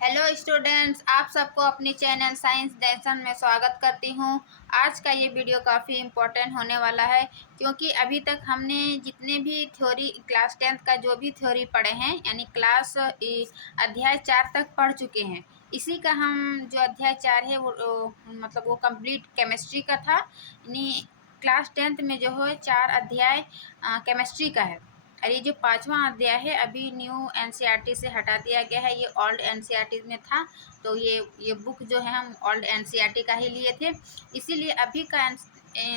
Hello students, आप सबको अपनी चैनल साइंस डेसन में स्वागत करती हूँ। आज का ये वीडियो काफ़ी इम्पोर्टेंट होने वाला है क्योंकि अभी तक हमने जितने भी थ्योरी क्लास 10th का जो भी थ्योरी पढ़े हैं यानी अध्याय 4 तक पढ़ चुके हैं। इसी का हम जो अध्याय 4 है वो कंप्लीट केमिस्ट्री का था। यानी क्लास 10th में जो है 4 अध्याय केमिस्ट्री का है और ये जो 5वां अध्याय है अभी न्यू एनसीईआरटी से हटा दिया गया है। ये ओल्ड एनसीईआरटी में था, तो ये बुक जो है हम ओल्ड एनसीईआरटी का ही लिए थे। इसीलिए अभी का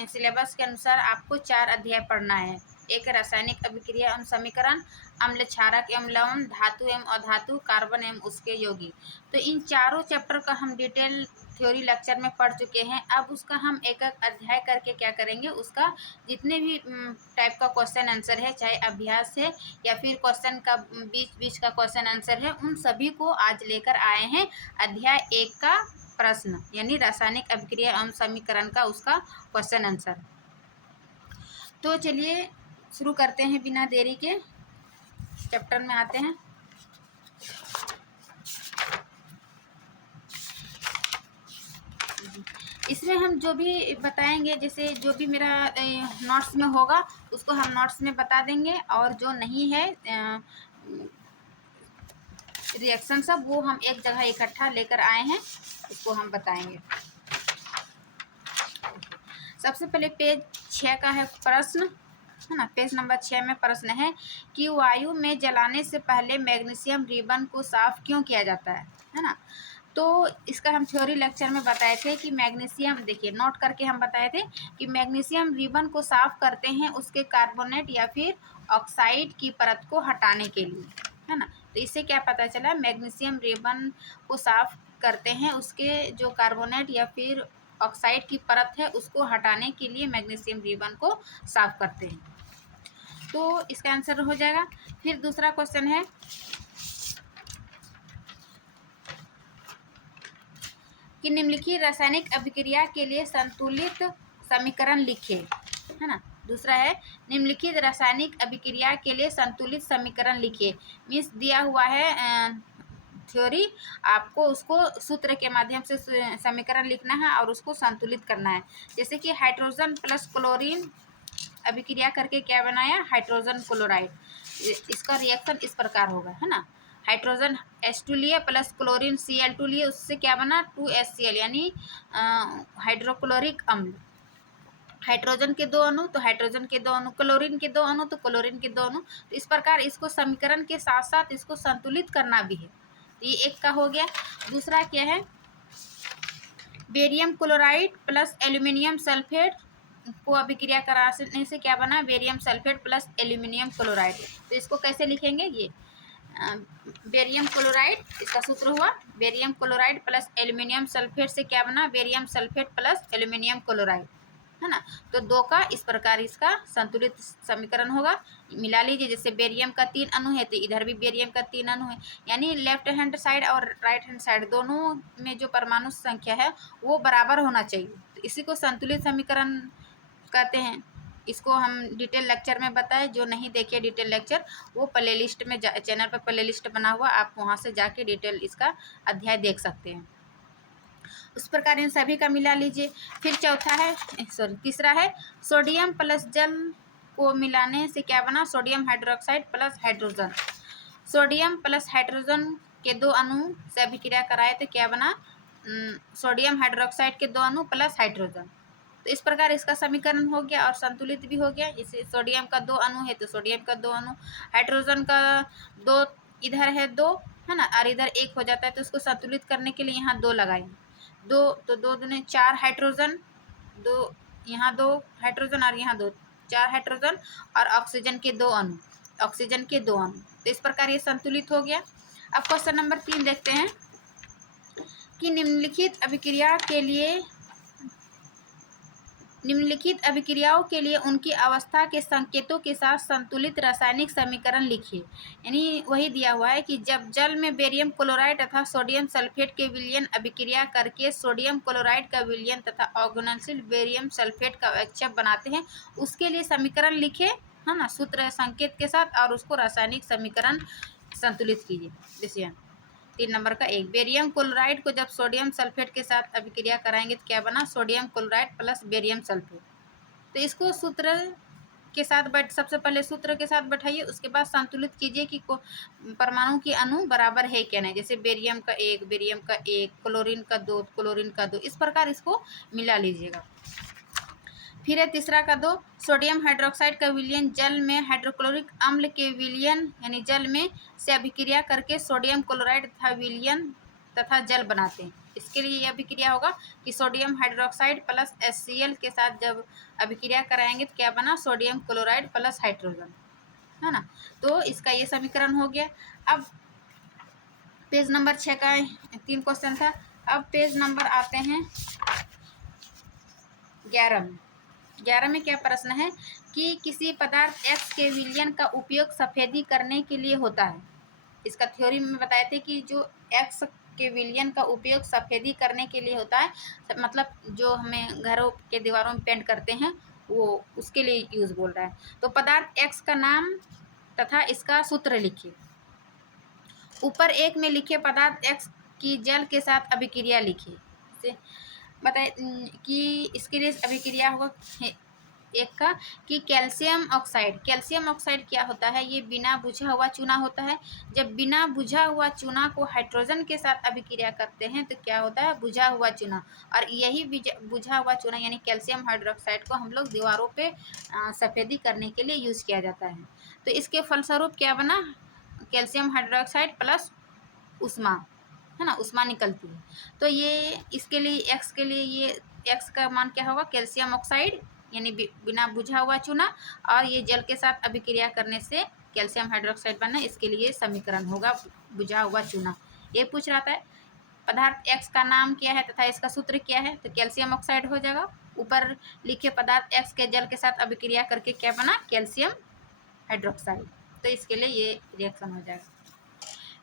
सिलेबस के अनुसार आपको 4 अध्याय पढ़ना है। एक रासायनिक अभिक्रिया एवं समीकरण, अम्ल क्षारक एवं लवण, धातु एवं अधातु, कार्बन एवं उसके यौगिक। तो इन चारों चैप्टर का हम डिटेल थ्योरी लेक्चर में पढ़ चुके हैं। अब उसका हम एक एक अध्याय करके क्या करेंगे, उसका जितने भी टाइप का क्वेश्चन आंसर है, चाहे अभ्यास है या फिर क्वेश्चन का बीच बीच का क्वेश्चन आंसर है, उन सभी को आज लेकर आए हैं। अध्याय 1 का प्रश्न यानी रासायनिक अभिक्रिया एवं समीकरण का उसका क्वेश्चन आंसर। तो चलिए शुरू करते हैं, बिना देरी के चैप्टर में आते हैं। इसमें हम जो भी बताएंगे, जैसे जो भी मेरा नोट्स में होगा उसको हम नोट्स में बता देंगे, और जो नहीं है रिएक्शन सब, वो हम एक जगह इकट्ठा लेकर आए हैं, उसको हम बताएंगे। सबसे पहले पेज 6 का है प्रश्न, है ना। पेज नंबर 6 में प्रश्न है कि वायु में जलाने से पहले मैग्नीशियम रिबन को साफ क्यों किया जाता है ना। तो इसका हम थ्योरी लेक्चर में बताए थे कि मैग्नीशियम, देखिए नोट करके हम बताए थे कि मैग्नीशियम रिबन को साफ करते हैं उसके कार्बोनेट या फिर ऑक्साइड की परत को हटाने के लिए, है ना। तो इससे क्या पता चला, मैग्नीशियम रिबन को साफ करते हैं उसके जो कार्बोनेट या फिर ऑक्साइड की परत है उसको हटाने के लिए मैग्नीशियम रिबन को साफ करते हैं। तो इसका आंसर हो जाएगा। फिर दूसरा क्वेश्चन है कि निम्नलिखित रासायनिक अभिक्रिया के लिए संतुलित समीकरण लिखिए, है ना। दूसरा है निम्नलिखित रासायनिक अभिक्रिया के लिए संतुलित समीकरण लिखिए। मीन्स दिया हुआ है थ्योरी, आपको उसको सूत्र के माध्यम से समीकरण लिखना है और उसको संतुलित करना है। जैसे कि हाइड्रोजन प्लस क्लोरीन अभिक्रिया करके क्या बनाया, हाइड्रोजन क्लोराइड। इसका रिएक्शन इस प्रकार होगा, है ना। हाइड्रोजन H2 लिए प्लस क्लोरीन Cl2 लिए, उससे क्या बना 2HCl यानी हाइड्रोक्लोरिक अम्ल। हाइड्रोजन के 2 अणु तो हाइड्रोजन के 2 अणु, क्लोरीन के 2 अणु तो क्लोरीन के 2 अणु। तो इस प्रकार इसको समीकरण के साथ साथ इसको संतुलित करना भी है। तो ये एक का हो गया। दूसरा क्या है, barium chloride plus aluminium sulphate को अभिक्रिया कराने से क्या बना, barium sulphate plus aluminium chloride. तो इसको कैसे लिखेंगे, ये बेरियम क्लोराइड, इसका सूत्र हुआ barium chloride plus aluminium sulphate से क्या बना, barium sulphate plus aluminium chloride, है ना। तो 2 का इस प्रकार इसका संतुलित समीकरण होगा। मिला लीजिए, जैसे बेरियम का 3 अणु है तो इधर भी बेरियम का 3 अणु है, यानी लेफ्ट हैंड साइड और राइट हैंड साइड दोनों में जो परमाणु संख्या है वो बराबर होना चाहिए। तो इसी को संतुलित समीकरण कहते हैं। इसको हम डिटेल लेक्चर में बताए, जो नहीं देखे डिटेल लेक्चर वो प्ले लिस्ट में चैनल पर प्ले लिस्ट बना हुआ, आप वहाँ से जाके डिटेल इसका अध्याय देख सकते हैं। उस प्रकार इन सभी का मिला लीजिए। फिर चौथा है, तीसरा है सोडियम प्लस जल को मिलाने से क्या बना, sodium hydroxide plus hydrogen. Sodium plus hydrogen के 2 अणु से अभिक्रिया कराए तो क्या बना, सोडियम हाइड्रोक्साइड के 2 अणु प्लस हाइड्रोजन। तो इस प्रकार इसका समीकरण हो गया और संतुलित भी हो गया। इसे सोडियम का 2 अणु है तो सोडियम का 2 अणु, हाइड्रोजन का 2 इधर है 2, है ना, और इधर 1 हो जाता है, तो उसको संतुलित करने के लिए यहाँ 2 लगाएंगे। 2 तो 2 दूनी 4 हाइड्रोजन, 2 यहाँ 2 हाइड्रोजन और यहाँ 2, 4 हाइड्रोजन और ऑक्सीजन के 2 अणु, ऑक्सीजन के 2 अणु। तो इस प्रकार ये संतुलित हो गया। अब क्वेश्चन नंबर 3 देखते हैं कि निम्नलिखित अभिक्रियाओं के लिए उनकी अवस्था के संकेतों के साथ संतुलित रासायनिक समीकरण लिखिए। यानी वही दिया हुआ है कि जब जल में बेरियम क्लोराइड तथा सोडियम सल्फेट के विलयन अभिक्रिया करके सोडियम क्लोराइड का विलयन तथा अघुलनशील बेरियम सल्फेट का अवक्षेप बनाते हैं, उसके लिए समीकरण लिखे, है ना, सूत्र संकेत के साथ, और उसको रासायनिक समीकरण संतुलित कीजिए। जैसे 3 नंबर का 1, बेरियम क्लोराइड को जब सोडियम सल्फेट के साथ अभिक्रिया कराएंगे तो क्या बना, sodium chloride plus barium sulphate. तो इसको सूत्र के साथ सबसे पहले सूत्र के साथ बैठाइए, उसके बाद संतुलित कीजिए कि परमाणु की अणु बराबर है क्या नहीं। जैसे बेरियम का 1, बेरियम का 1, क्लोरीन का 2, क्लोरीन का 2, इस प्रकार इसको मिला लीजिएगा। फिर है तीसरा का 2, सोडियम हाइड्रोक्साइड का विलयन जल में हाइड्रोक्लोरिक अम्ल के विलयन यानी जल में से अभिक्रिया करके सोडियम क्लोराइड तथा विलयन तथा जल बनाते हैं। इसके लिए यह अभिक्रिया होगा कि सोडियम हाइड्रोक्साइड प्लस HCl के साथ जब अभिक्रिया कराएंगे तो क्या बना, सोडियम क्लोराइड प्लस हाइड्रोजन, है ना। तो इसका ये समीकरण हो गया। अब पेज नंबर 6 का 3 क्वेश्चन था। अब पेज नंबर आते हैं 11 में क्या प्रश्न है कि किसी पदार्थ X के विलयन का उपयोग सफेदी करने के लिए होता है। इसका थ्योरी में बताए थे कि जो X के विलयन का उपयोग सफेदी करने के लिए होता है, मतलब जो हमें घरों के दीवारों में पेंट करते हैं वो उसके लिए यूज बोल रहा है। तो पदार्थ X का नाम तथा इसका सूत्र लिखिए। ऊपर 1 में लिखे पदार्थ X की जल के साथ अभिक्रिया लिखिए। बताए कि इसके लिए अभिक्रिया होगा एक का कि कैल्शियम ऑक्साइड क्या होता है, ये बिना बुझा हुआ चूना होता है। जब बिना बुझा हुआ चूना को हाइड्रोजन के साथ अभिक्रिया करते हैं तो क्या होता है, बुझा हुआ चूना। और यही बुझा हुआ चूना यानी कैल्शियम हाइड्रोक्साइड को हम लोग दीवारों पे सफेदी करने के लिए यूज किया जाता है। तो इसके फलस्वरूप क्या बना, कैल्शियम हाइड्रोक्साइड प्लस उष्मा, है ना, उष्मा निकलती है। तो ये इसके लिए X के लिए ये X का मान क्या होगा, कैल्शियम ऑक्साइड यानी बिना बुझा हुआ चूना, और ये जल के साथ अभिक्रिया करने से कैल्शियम हाइड्रोक्साइड बनना, इसके लिए समीकरण होगा बुझा हुआ चूना। ये पूछ रहा था पदार्थ X का नाम क्या है तथा इसका सूत्र क्या है, तो कैल्शियम ऑक्साइड हो जाएगा। ऊपर लिखे पदार्थ X के जल के साथ अभिक्रिया करके क्या बना, कैल्शियम हाइड्रोक्साइड। तो इसके लिए ये रिएक्शन हो जाएगा।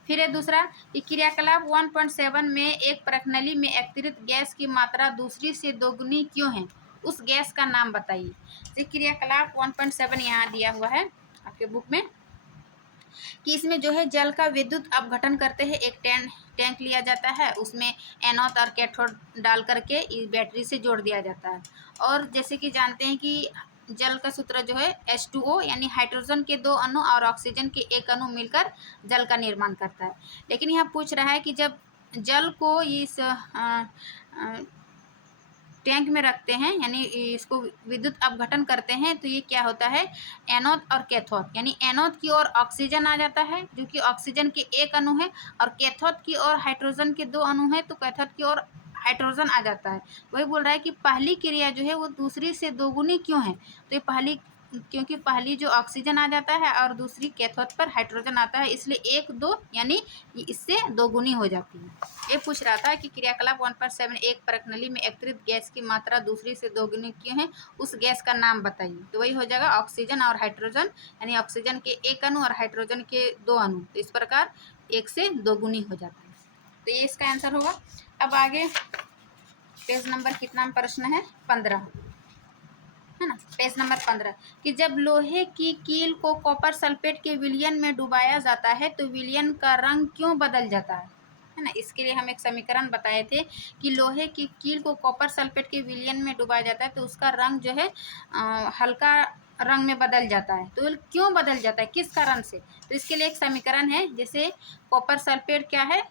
फिर है दूसरा कि क्रियाकलाप 1.7 में एक प्रश्नावली में एकत्रित गैस की मात्रा दूसरी से दोगुनी क्यों है, उस गैस का नाम बताइए। तो क्रियाकलाप 1.7 यहाँ दिया हुआ है आपके बुक में कि इसमें जो है जल का विद्युत अपघटन करते हैं। एक टैंक लिया जाता है, उसमें एनोड और कैथोड डाल करके बैटरी से जोड़ दिया जाता है। और जैसे कि जानते हैं कि जल का सूत्र जो है H2O यानी हाइड्रोजन के 2 अणु और ऑक्सीजन के 1 अणु मिलकर जल का निर्माण करता है। लेकिन यहाँ पूछ रहा है कि जब जल को इस टैंक में रखते हैं यानी इसको विद्युत अपघटन करते हैं तो ये क्या होता है, एनोड और कैथोड, यानी एनोड की ओर ऑक्सीजन आ जाता है जो कि ऑक्सीजन के 1 अणु है, और कैथोड की ओर हाइड्रोजन के 2 अणु है तो कैथोड की ओर हाइड्रोजन आ जाता है। वही बोल रहा है कि पहली क्रिया जो है वो दूसरी से दोगुनी क्यों है, तो ये पहली क्योंकि पहली जो ऑक्सीजन आ जाता है और दूसरी कैथोड पर हाइड्रोजन आता है, इसलिए 1 2 यानी इससे दोगुनी हो जाती है। ये पूछ रहा था कि क्रियाकलाप 1.7 एक प्रश्नावली में एकत्रित गैस की मात्रा दूसरी से दोगुनी क्यों है, उस गैस का नाम बताइए। तो वही हो जाएगा ऑक्सीजन और हाइड्रोजन, यानी ऑक्सीजन के 1 अणु और हाइड्रोजन के 2 अणु, तो इस प्रकार 1 से दोगुनी हो जाता है। तो ये इसका आंसर होगा। अब आगे पेज नंबर कितना प्रश्न है, 15 है ना। पेज नंबर 15 कि जब लोहे की कील को कॉपर सल्फेट के विलयन में डुबाया जाता है तो विलयन का रंग क्यों बदल जाता है ना। इसके लिए हम एक समीकरण बताए थे कि लोहे की कील को कॉपर सल्फेट के विलयन में डुबाया जाता है तो उसका रंग जो है हल्का रंग में बदल जाता है। तो क्यों बदल जाता है, किस कारण से, तो इसके लिए एक समीकरण है। जैसे कॉपर सल्फेट क्या है,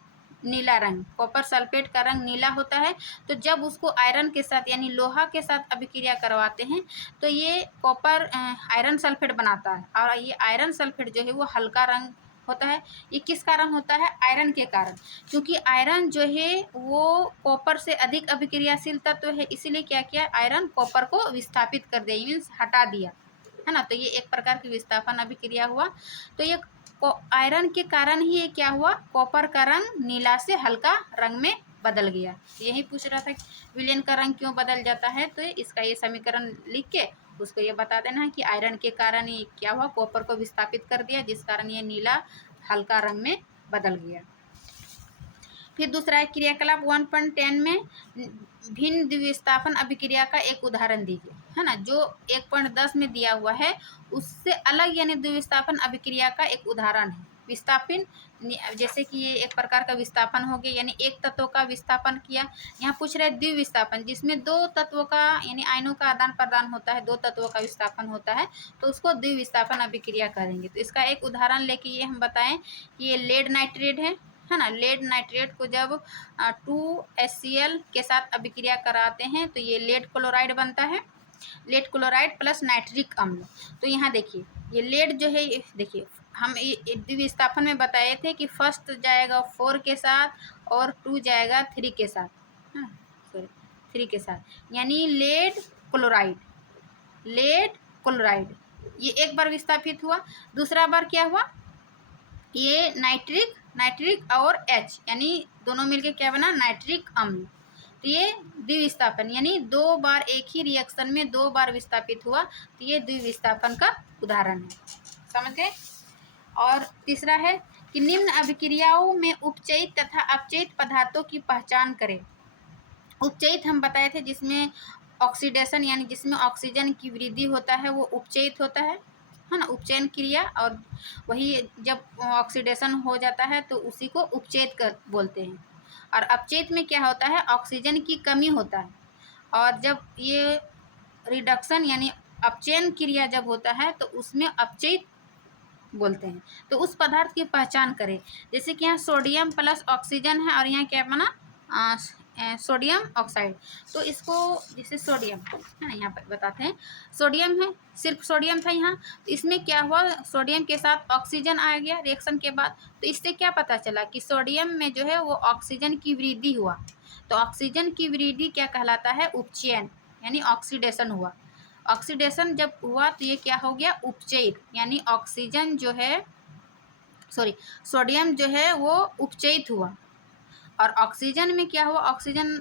नीला रंग, कॉपर सल्फेट का रंग नीला होता है। तो जब उसको आयरन के साथ यानी लोहा के साथ अभिक्रिया करवाते हैं तो ये कॉपर आयरन सल्फेट बनाता है, और ये आयरन सल्फेट जो है वो हल्का रंग होता है। ये किस कारण होता है, आयरन के कारण, क्योंकि आयरन जो है वो कॉपर से अधिक अभिक्रियाशील तत्व है, इसीलिए क्या किया, आयरन कॉपर को विस्थापित कर दिया, मीन्स हटा दिया, है ना। तो ये एक प्रकार की विस्थापन अभिक्रिया हुआ। तो ये आयरन के कारण ही ये क्या हुआ, कॉपर का रंग नीला से हल्का रंग में बदल गया। यही पूछ रहा था विलयन का रंग क्यों बदल जाता है, तो इसका ये समीकरण लिख के उसको ये बता देना है कि आयरन के कारण ये क्या हुआ, कॉपर को विस्थापित कर दिया जिस कारण ये नीला हल्का रंग में बदल गया। फिर दूसरा है क्रियाकलाप 1.10 में भिन्न द्विविस्थापन अभिक्रिया का एक उदाहरण दीजिए, है ना। जो 1.10 में दिया हुआ है उससे अलग यानी द्विविस्थापन अभिक्रिया का एक उदाहरण है। विस्थापन, जैसे कि ये एक प्रकार का विस्थापन हो गया, यानी एक तत्व का विस्थापन किया। यहाँ पूछ रहे द्विविस्थापन, जिसमें दो तत्वों का यानी आयनों का आदान प्रदान होता है, दो तत्वों का विस्थापन होता है, तो उसको द्विविस्थापन अभिक्रिया करेंगे। तो इसका एक उदाहरण लेके ये हम बताएं कि ये लेड नाइट्रेट है ना। लेड नाइट्रेट को जब 2HCl के साथ अभिक्रिया कराते हैं तो ये लेड क्लोराइड बनता है, लेड क्लोराइड प्लस नाइट्रिक अम्ल। तो यहाँ देखिए ये लेड जो है, देखिए हम द्विविस्थापन में बताए थे कि फर्स्ट जाएगा 4 के साथ और 2 जाएगा 3 के साथ, हाँ सॉरी 3 के साथ, यानी लेड क्लोराइड, लेड क्लोराइड ये एक बार विस्थापित हुआ। दूसरा बार क्या हुआ, ये नाइट्रिक और H यानी दोनों मिलके क्या बना, नाइट्रिक अम्ल। तो ये द्विविस्थापन यानी दो बार एक ही रिएक्शन में दो बार विस्थापित हुआ, तो ये द्विविस्थापन का उदाहरण है, समझ गए। और तीसरा है कि निम्न अभिक्रियाओं में उपचयित तथा अपचयित पदार्थों की पहचान करें। उपचयित हम बताए थे जिसमें ऑक्सीडेशन यानी जिसमें ऑक्सीजन की वृद्धि होता है वो उपचयित होता है ना, उपचयन क्रिया। और वही जब ऑक्सीडेशन हो जाता है तो उसी को उपचयित कर बोलते हैं। और अपचयित में क्या होता है, ऑक्सीजन की कमी होता है। और जब ये रिडक्शन यानी अपचयन क्रिया जब होता है तो उसमें अपचयित बोलते हैं। तो उस पदार्थ की पहचान करें, जैसे कि यहाँ सोडियम प्लस ऑक्सीजन है और यहाँ क्या बना, सोडियम ऑक्साइड। तो इसको जैसे सोडियम है ना, यहाँ पर बताते हैं सोडियम है, सिर्फ सोडियम था यहाँ, तो इसमें क्या हुआ, सोडियम के साथ ऑक्सीजन आ गया रिएक्शन के बाद। तो इससे क्या पता चला कि सोडियम में जो है वो ऑक्सीजन की वृद्धि हुआ। तो ऑक्सीजन की वृद्धि क्या कहलाता है, उपचयन यानी ऑक्सीडेशन हुआ। ऑक्सीडेशन जब हुआ तो ये क्या हो गया, उपचयित, यानी ऑक्सीजन जो है सोडियम जो है वो उपचयित हुआ। और ऑक्सीजन में क्या हुआ, ऑक्सीजन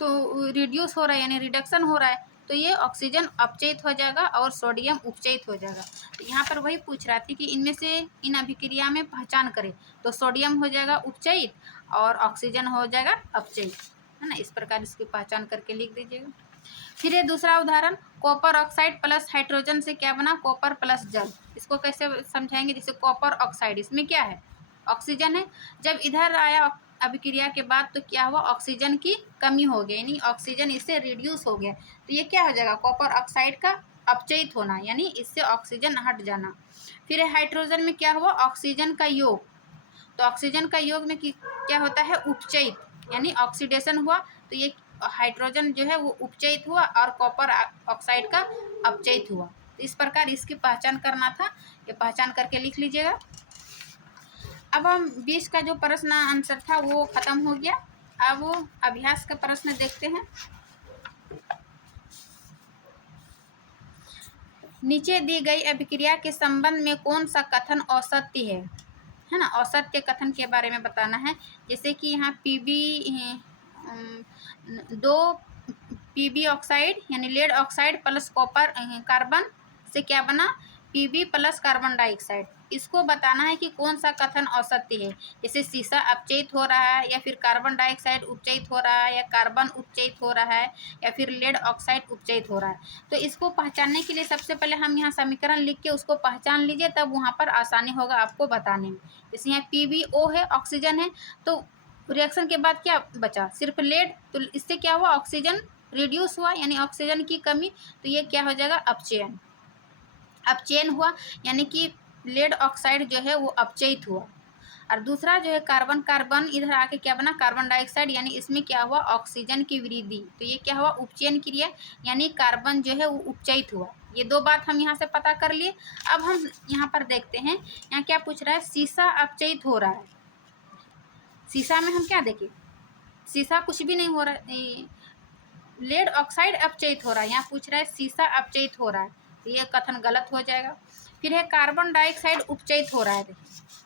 तो रिड्यूस हो रहा है यानी रिडक्शन हो रहा है, तो ये ऑक्सीजन अपचयित हो जाएगा और सोडियम उपचयित हो जाएगा। तो यहाँ पर वही पूछ रहा थी कि इनमें से इन अभिक्रिया में पहचान करें, तो सोडियम हो जाएगा उपचयित और ऑक्सीजन हो जाएगा अपचयित, है ना। इस प्रकार इसकी पहचान करके लिख दीजिएगा। फिर ये दूसरा उदाहरण, कॉपर ऑक्साइड प्लस हाइड्रोजन से क्या बना, कॉपर प्लस जल। इसको कैसे समझाएंगे, जैसे कॉपर ऑक्साइड, इसमें क्या है, ऑक्सीजन है। जब इधर आया अभिक्रिया के बाद तो क्या हुआ, ऑक्सीजन की कमी हो गई, यानी ऑक्सीजन इससे रिड्यूस हो गया। तो ये क्या हो जाएगा, कॉपर ऑक्साइड का अपचयित होना, यानी इससे ऑक्सीजन हट जाना। फिर हाइड्रोजन में क्या हुआ, ऑक्सीजन का योग। तो ऑक्सीजन का योग में क्या होता है, उपचयित, यानी ऑक्सीडेशन हुआ। तो ये हाइड्रोजन जो है वो उपचयित हुआ और कॉपर ऑक्साइड का अपचयित हुआ। तो इस प्रकार इसकी पहचान करना था, ये पहचान करके लिख लीजिएगा। अब हम 20 का जो प्रश्न आंसर था वो खत्म हो गया। अब अभ्यास का प्रश्न देखते हैं। नीचे दी गई अभिक्रिया के संबंध में कौन सा कथन औसत्य है ना, औसत्य कथन के बारे में बताना है। जैसे कि यहाँ पीबी ऑक्साइड यानी lead oxide plus copper carbon से क्या बना, पीबी प्लस कार्बन डाइऑक्साइड। इसको बताना है कि कौन सा कथन औसत्य है। जैसे शीशा अपचयित हो रहा है, या फिर कार्बन डाइऑक्साइड उपचयित हो रहा है, या कार्बन उपचयित हो रहा है, या फिर लेड ऑक्साइड उपचयित हो रहा है। तो इसको पहचानने के लिए सबसे पहले हम यहाँ समीकरण लिख के उसको पहचान लीजिए, तब वहाँ पर आसानी होगा आपको बताने में। जैसे यहाँ PbO है, ऑक्सीजन है, तो रिएक्शन के बाद क्या बचा, सिर्फ लेड। तो इससे क्या हुआ, ऑक्सीजन रिड्यूस हुआ यानी ऑक्सीजन की कमी। तो ये क्या हो जाएगा, अपचयन, अपचयन हुआ, यानी कि लेड ऑक्साइड जो है वो अपचयित हुआ। और दूसरा जो है कार्बन इधर आके क्या बना, कार्बन डाइऑक्साइड, यानी इसमें क्या हुआ, ऑक्सीजन की वृद्धि। तो ये क्या हुआ, उपचयन क्रिया, यानी कार्बन जो है वो उपचयित हुआ। ये दो बात हम यहाँ से पता कर लिए। अब हम यहाँ पर देखते हैं, यहाँ क्या पूछ रहा है, शीशा अपचयित हो रहा है। शीशा में हम क्या देखें, शीशा कुछ भी नहीं हो रहा है, लेड ऑक्साइड अपचयित हो रहा है। यहाँ पूछ रहा है शीशा अपचयित हो रहा है, तो ये कथन गलत हो जाएगा। फिर है कार्बन डाइऑक्साइड उपचयित हो रहा है, देखिए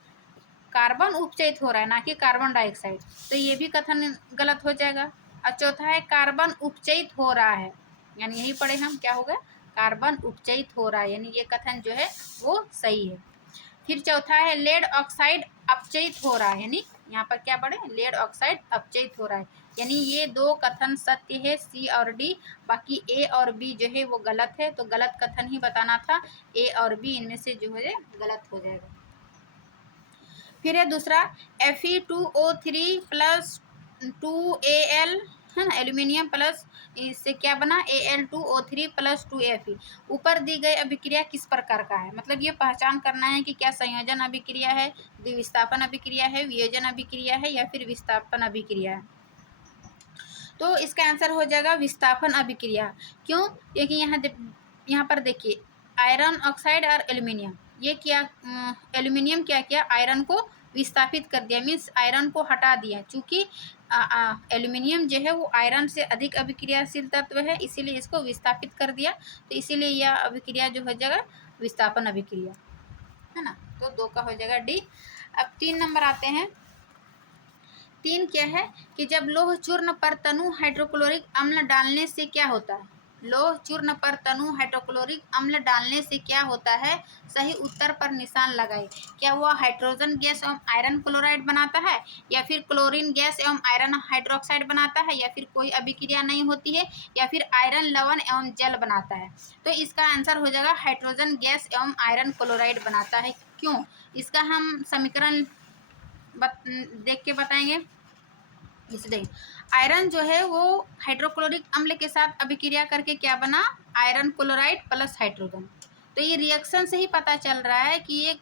कार्बन उपचयित हो रहा है ना कि कार्बन डाइऑक्साइड, तो ये भी कथन गलत हो जाएगा। और चौथा है कार्बन उपचयित हो रहा है, यानी यही पढ़े हम, क्या होगा, कार्बन उपचयित हो रहा है, यानी ये कथन जो है वो सही है। फिर चौथा है लेड ऑक्साइड अपचयित हो रहा है, यानी यहाँ पर क्या पढ़े, लेड ऑक्साइड अपचयित हो रहा है, यानी ये दो कथन सत्य है, C और D। बाकी A और B जो है वो गलत है, तो गलत कथन ही बताना था। A और B इनमें से जो है गलत हो जाएगा। फिर है दूसरा Fe2O3 प्लस 2Al, है ना, एल्यूमिनियम प्लस, इससे क्या बना Al2O3 प्लस 2Fe। ऊपर दी गई अभिक्रिया किस प्रकार का है, मतलब ये पहचान करना है कि क्या संयोजन अभिक्रिया है, द्विविस्थापन अभिक्रिया है, वियोजन अभिक्रिया है या फिर विस्थापन अभिक्रिया है। तो इसका आंसर हो जाएगा विस्थापन अभिक्रिया। क्यों? क्योंकि यहाँ पर देखिए आयरन ऑक्साइड और एल्यूमिनियम, ये क्या, एल्यूमिनियम क्या किया, आयरन को विस्थापित कर दिया, मीन्स आयरन को हटा दिया। चूंकि एल्यूमिनियम जो है वो आयरन से अधिक अभिक्रियाशील तत्व है, इसीलिए इसको विस्थापित कर दिया, तो इसीलिए यह अभिक्रिया जो हो जाएगा विस्थापन अभिक्रिया, है ना। तो 2 का हो जाएगा डी। अब 3 नंबर आते हैं। 3 क्या है कि जब लोह चूर्ण पर तनु हाइड्रोक्लोरिक अम्ल डालने से क्या होता है, लोह चूर्ण पर तनु हाइड्रोक्लोरिक अम्ल डालने से क्या होता है, सही उत्तर पर निशान लगाए। क्या वह हाइड्रोजन गैस एवं आयरन क्लोराइड बनाता है, या फिर क्लोरीन गैस एवं आयरन हाइड्रोक्साइड बनाता है, या फिर कोई अभिक्रिया नहीं होती है, या फिर आयरन लवण एवं जल बनाता है। तो इसका आंसर हो जाएगा हाइड्रोजन गैस एवं आयरन क्लोराइड बनाता है। क्यों? इसका हम समीकरण देख के बताएंगे। इसे देखिए, आयरन जो है वो हाइड्रोक्लोरिक अम्ल के साथ अभिक्रिया करके क्या बना, आयरन क्लोराइड प्लस हाइड्रोजन। तो ये रिएक्शन से ही पता चल रहा है कि ये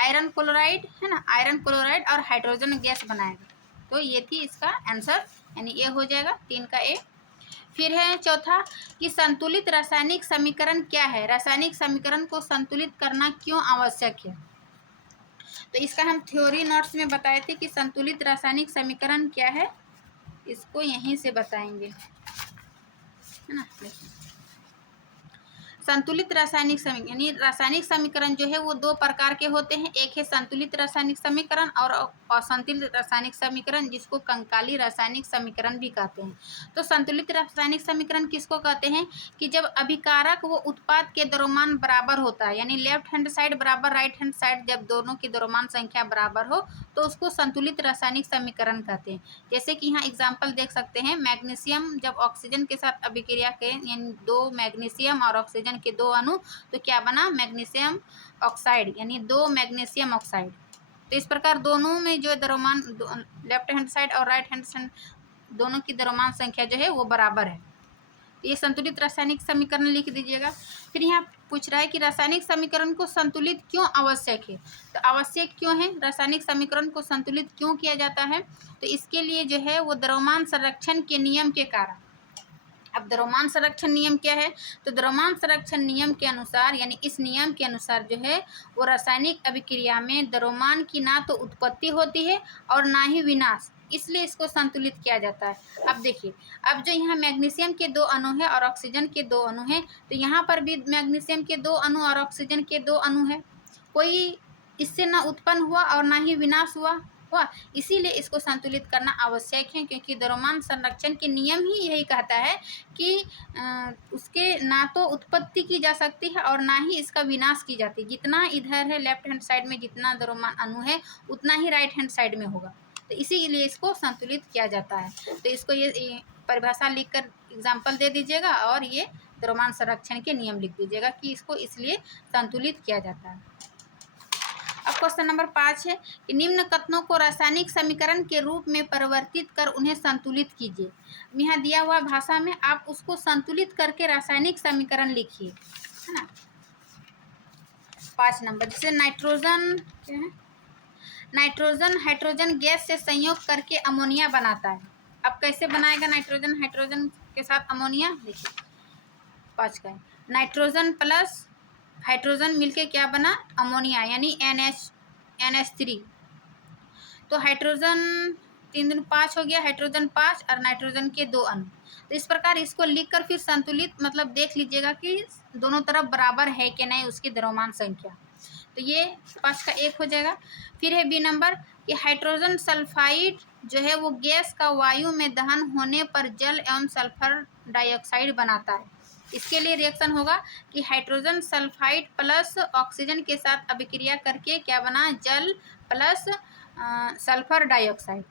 आयरन क्लोराइड है ना, आयरन क्लोराइड और हाइड्रोजन गैस बनाएगा। तो ये थी इसका आंसर, यानी ए हो जाएगा 3 का ए। फिर है चौथा कि संतुलित रासायनिक समीकरण क्या है, रासायनिक समीकरण को संतुलित करना क्यों आवश्यक है। तो इसका हम थ्योरी नोट्स में बताए थे कि संतुलित रासायनिक समीकरण क्या है, इसको यहीं से बताएंगे, है ना। संतुलित रासायनिक समीकरण, यानी रासायनिक समीकरण जो है वो 2 प्रकार के होते हैं। एक है संतुलित रासायनिक समीकरण और असंतुलित रासायनिक समीकरण, जिसको कंकाली रासायनिक समीकरण भी कहते हैं। तो संतुलित रासायनिक समीकरण किसको कहते हैं कि जब अभिकारक वो उत्पाद के द्रव्यमान बराबर होता है, यानी लेफ्ट हैंड साइड बराबर राइट हैंड साइड, जब दोनों की द्रव्यमान संख्या बराबर हो तो उसको संतुलित रासायनिक समीकरण कहते हैं। जैसे कि यहाँ एग्जाम्पल देख सकते हैं, मैग्नीशियम जब ऑक्सीजन के साथ अभिक्रिया करें, यानी 2 मैग्नीशियम और ऑक्सीजन के 2 अणु, तो क्या बना, मैग्नीशियम ऑक्साइड, यानी 2 मैग्नीशियम ऑक्साइड। तो इस प्रकार दोनों में जो द्रव्यमान लेफ्ट हैंड साइड और राइट हैंड साइड दोनों की द्रव्यमान संख्या जो है वो बराबर है। ये संतुलित रासायनिक समीकरण लिख दीजिएगा। फिर यहाँ पूछ रहा है कि रासायनिक समीकरण को संतुलित क्यों आवश्यक है। तो आवश्यक क्यों है, रासायनिक समीकरण को संतुलित क्यों किया जाता है, तो इसके लिए जो है वो द्रव्यमान संरक्षण के नियम के कारण। अब द्रव्यमान संरक्षण नियम क्या है, तो द्रव्यमान संरक्षण नियम के अनुसार, यानी इस नियम के अनुसार जो है वो रासायनिक अभिक्रिया में द्रव्यमान की ना तो उत्पत्ति होती है और ना ही विनाश, इसलिए इसको संतुलित किया जाता है। अब देखिए, अब जो यहाँ मैग्नीशियम के 2 अणु है और ऑक्सीजन के 2 अणु हैं, तो यहाँ पर भी मैग्नीशियम के 2 अणु और ऑक्सीजन के 2 अणु है, कोई इससे ना उत्पन्न हुआ और ना ही विनाश हुआ, इसीलिए इसको संतुलित करना आवश्यक है। क्योंकि द्रव्यमान संरक्षण के नियम ही यही कहता है कि उसके ना तो उत्पत्ति की जा सकती है और ना ही इसका विनाश की जाती है। जितना इधर है लेफ्ट हैंड साइड में जितना द्रव्यमान अणु है उतना ही राइट हैंड साइड में होगा, तो इसीलिए इसको संतुलित किया जाता है। तो इसको ये परिभाषा लिखकर एग्जाम्पल दे दीजिएगा और ये द्रव्यमान संरक्षण के नियम लिख दीजिएगा कि इसको इसलिए संतुलित किया जाता है। अब क्वेश्चन नंबर 5 है कि निम्न कथनों को रासायनिक समीकरण के रूप में परिवर्तित कर उन्हें संतुलित कीजिए। यहाँ दिया हुआ भाषा में आप उसको संतुलित करके रासायनिक समीकरण लिखिए, है ना। 5 नंबर, जैसे नाइट्रोजन क्या है, नाइट्रोजन हाइड्रोजन गैस से संयोग करके अमोनिया बनाता है। अब कैसे बनाएगा नाइट्रोजन हाइड्रोजन के साथ अमोनिया, देखिए 5 का नाइट्रोजन प्लस हाइड्रोजन मिलके क्या बना, अमोनिया, यानी NH3। तो हाइड्रोजन 3 दूनी 5 हो गया, हाइड्रोजन 5 और नाइट्रोजन के 2 अणु। तो इस प्रकार इसको लिखकर फिर संतुलित मतलब देख लीजिएगा कि दोनों तरफ बराबर है कि नहीं उसकी द्रव्यमान संख्या। तो ये 5 का 1 हो जाएगा। फिर है बी नंबर कि हाइड्रोजन सल्फाइड जो है वो गैस का वायु में दहन होने पर जल एवं सल्फर डाइऑक्साइड बनाता है। इसके लिए रिएक्शन होगा कि हाइड्रोजन सल्फाइड प्लस ऑक्सीजन के साथ अभिक्रिया करके क्या बना, जल प्लस सल्फर डाइऑक्साइड,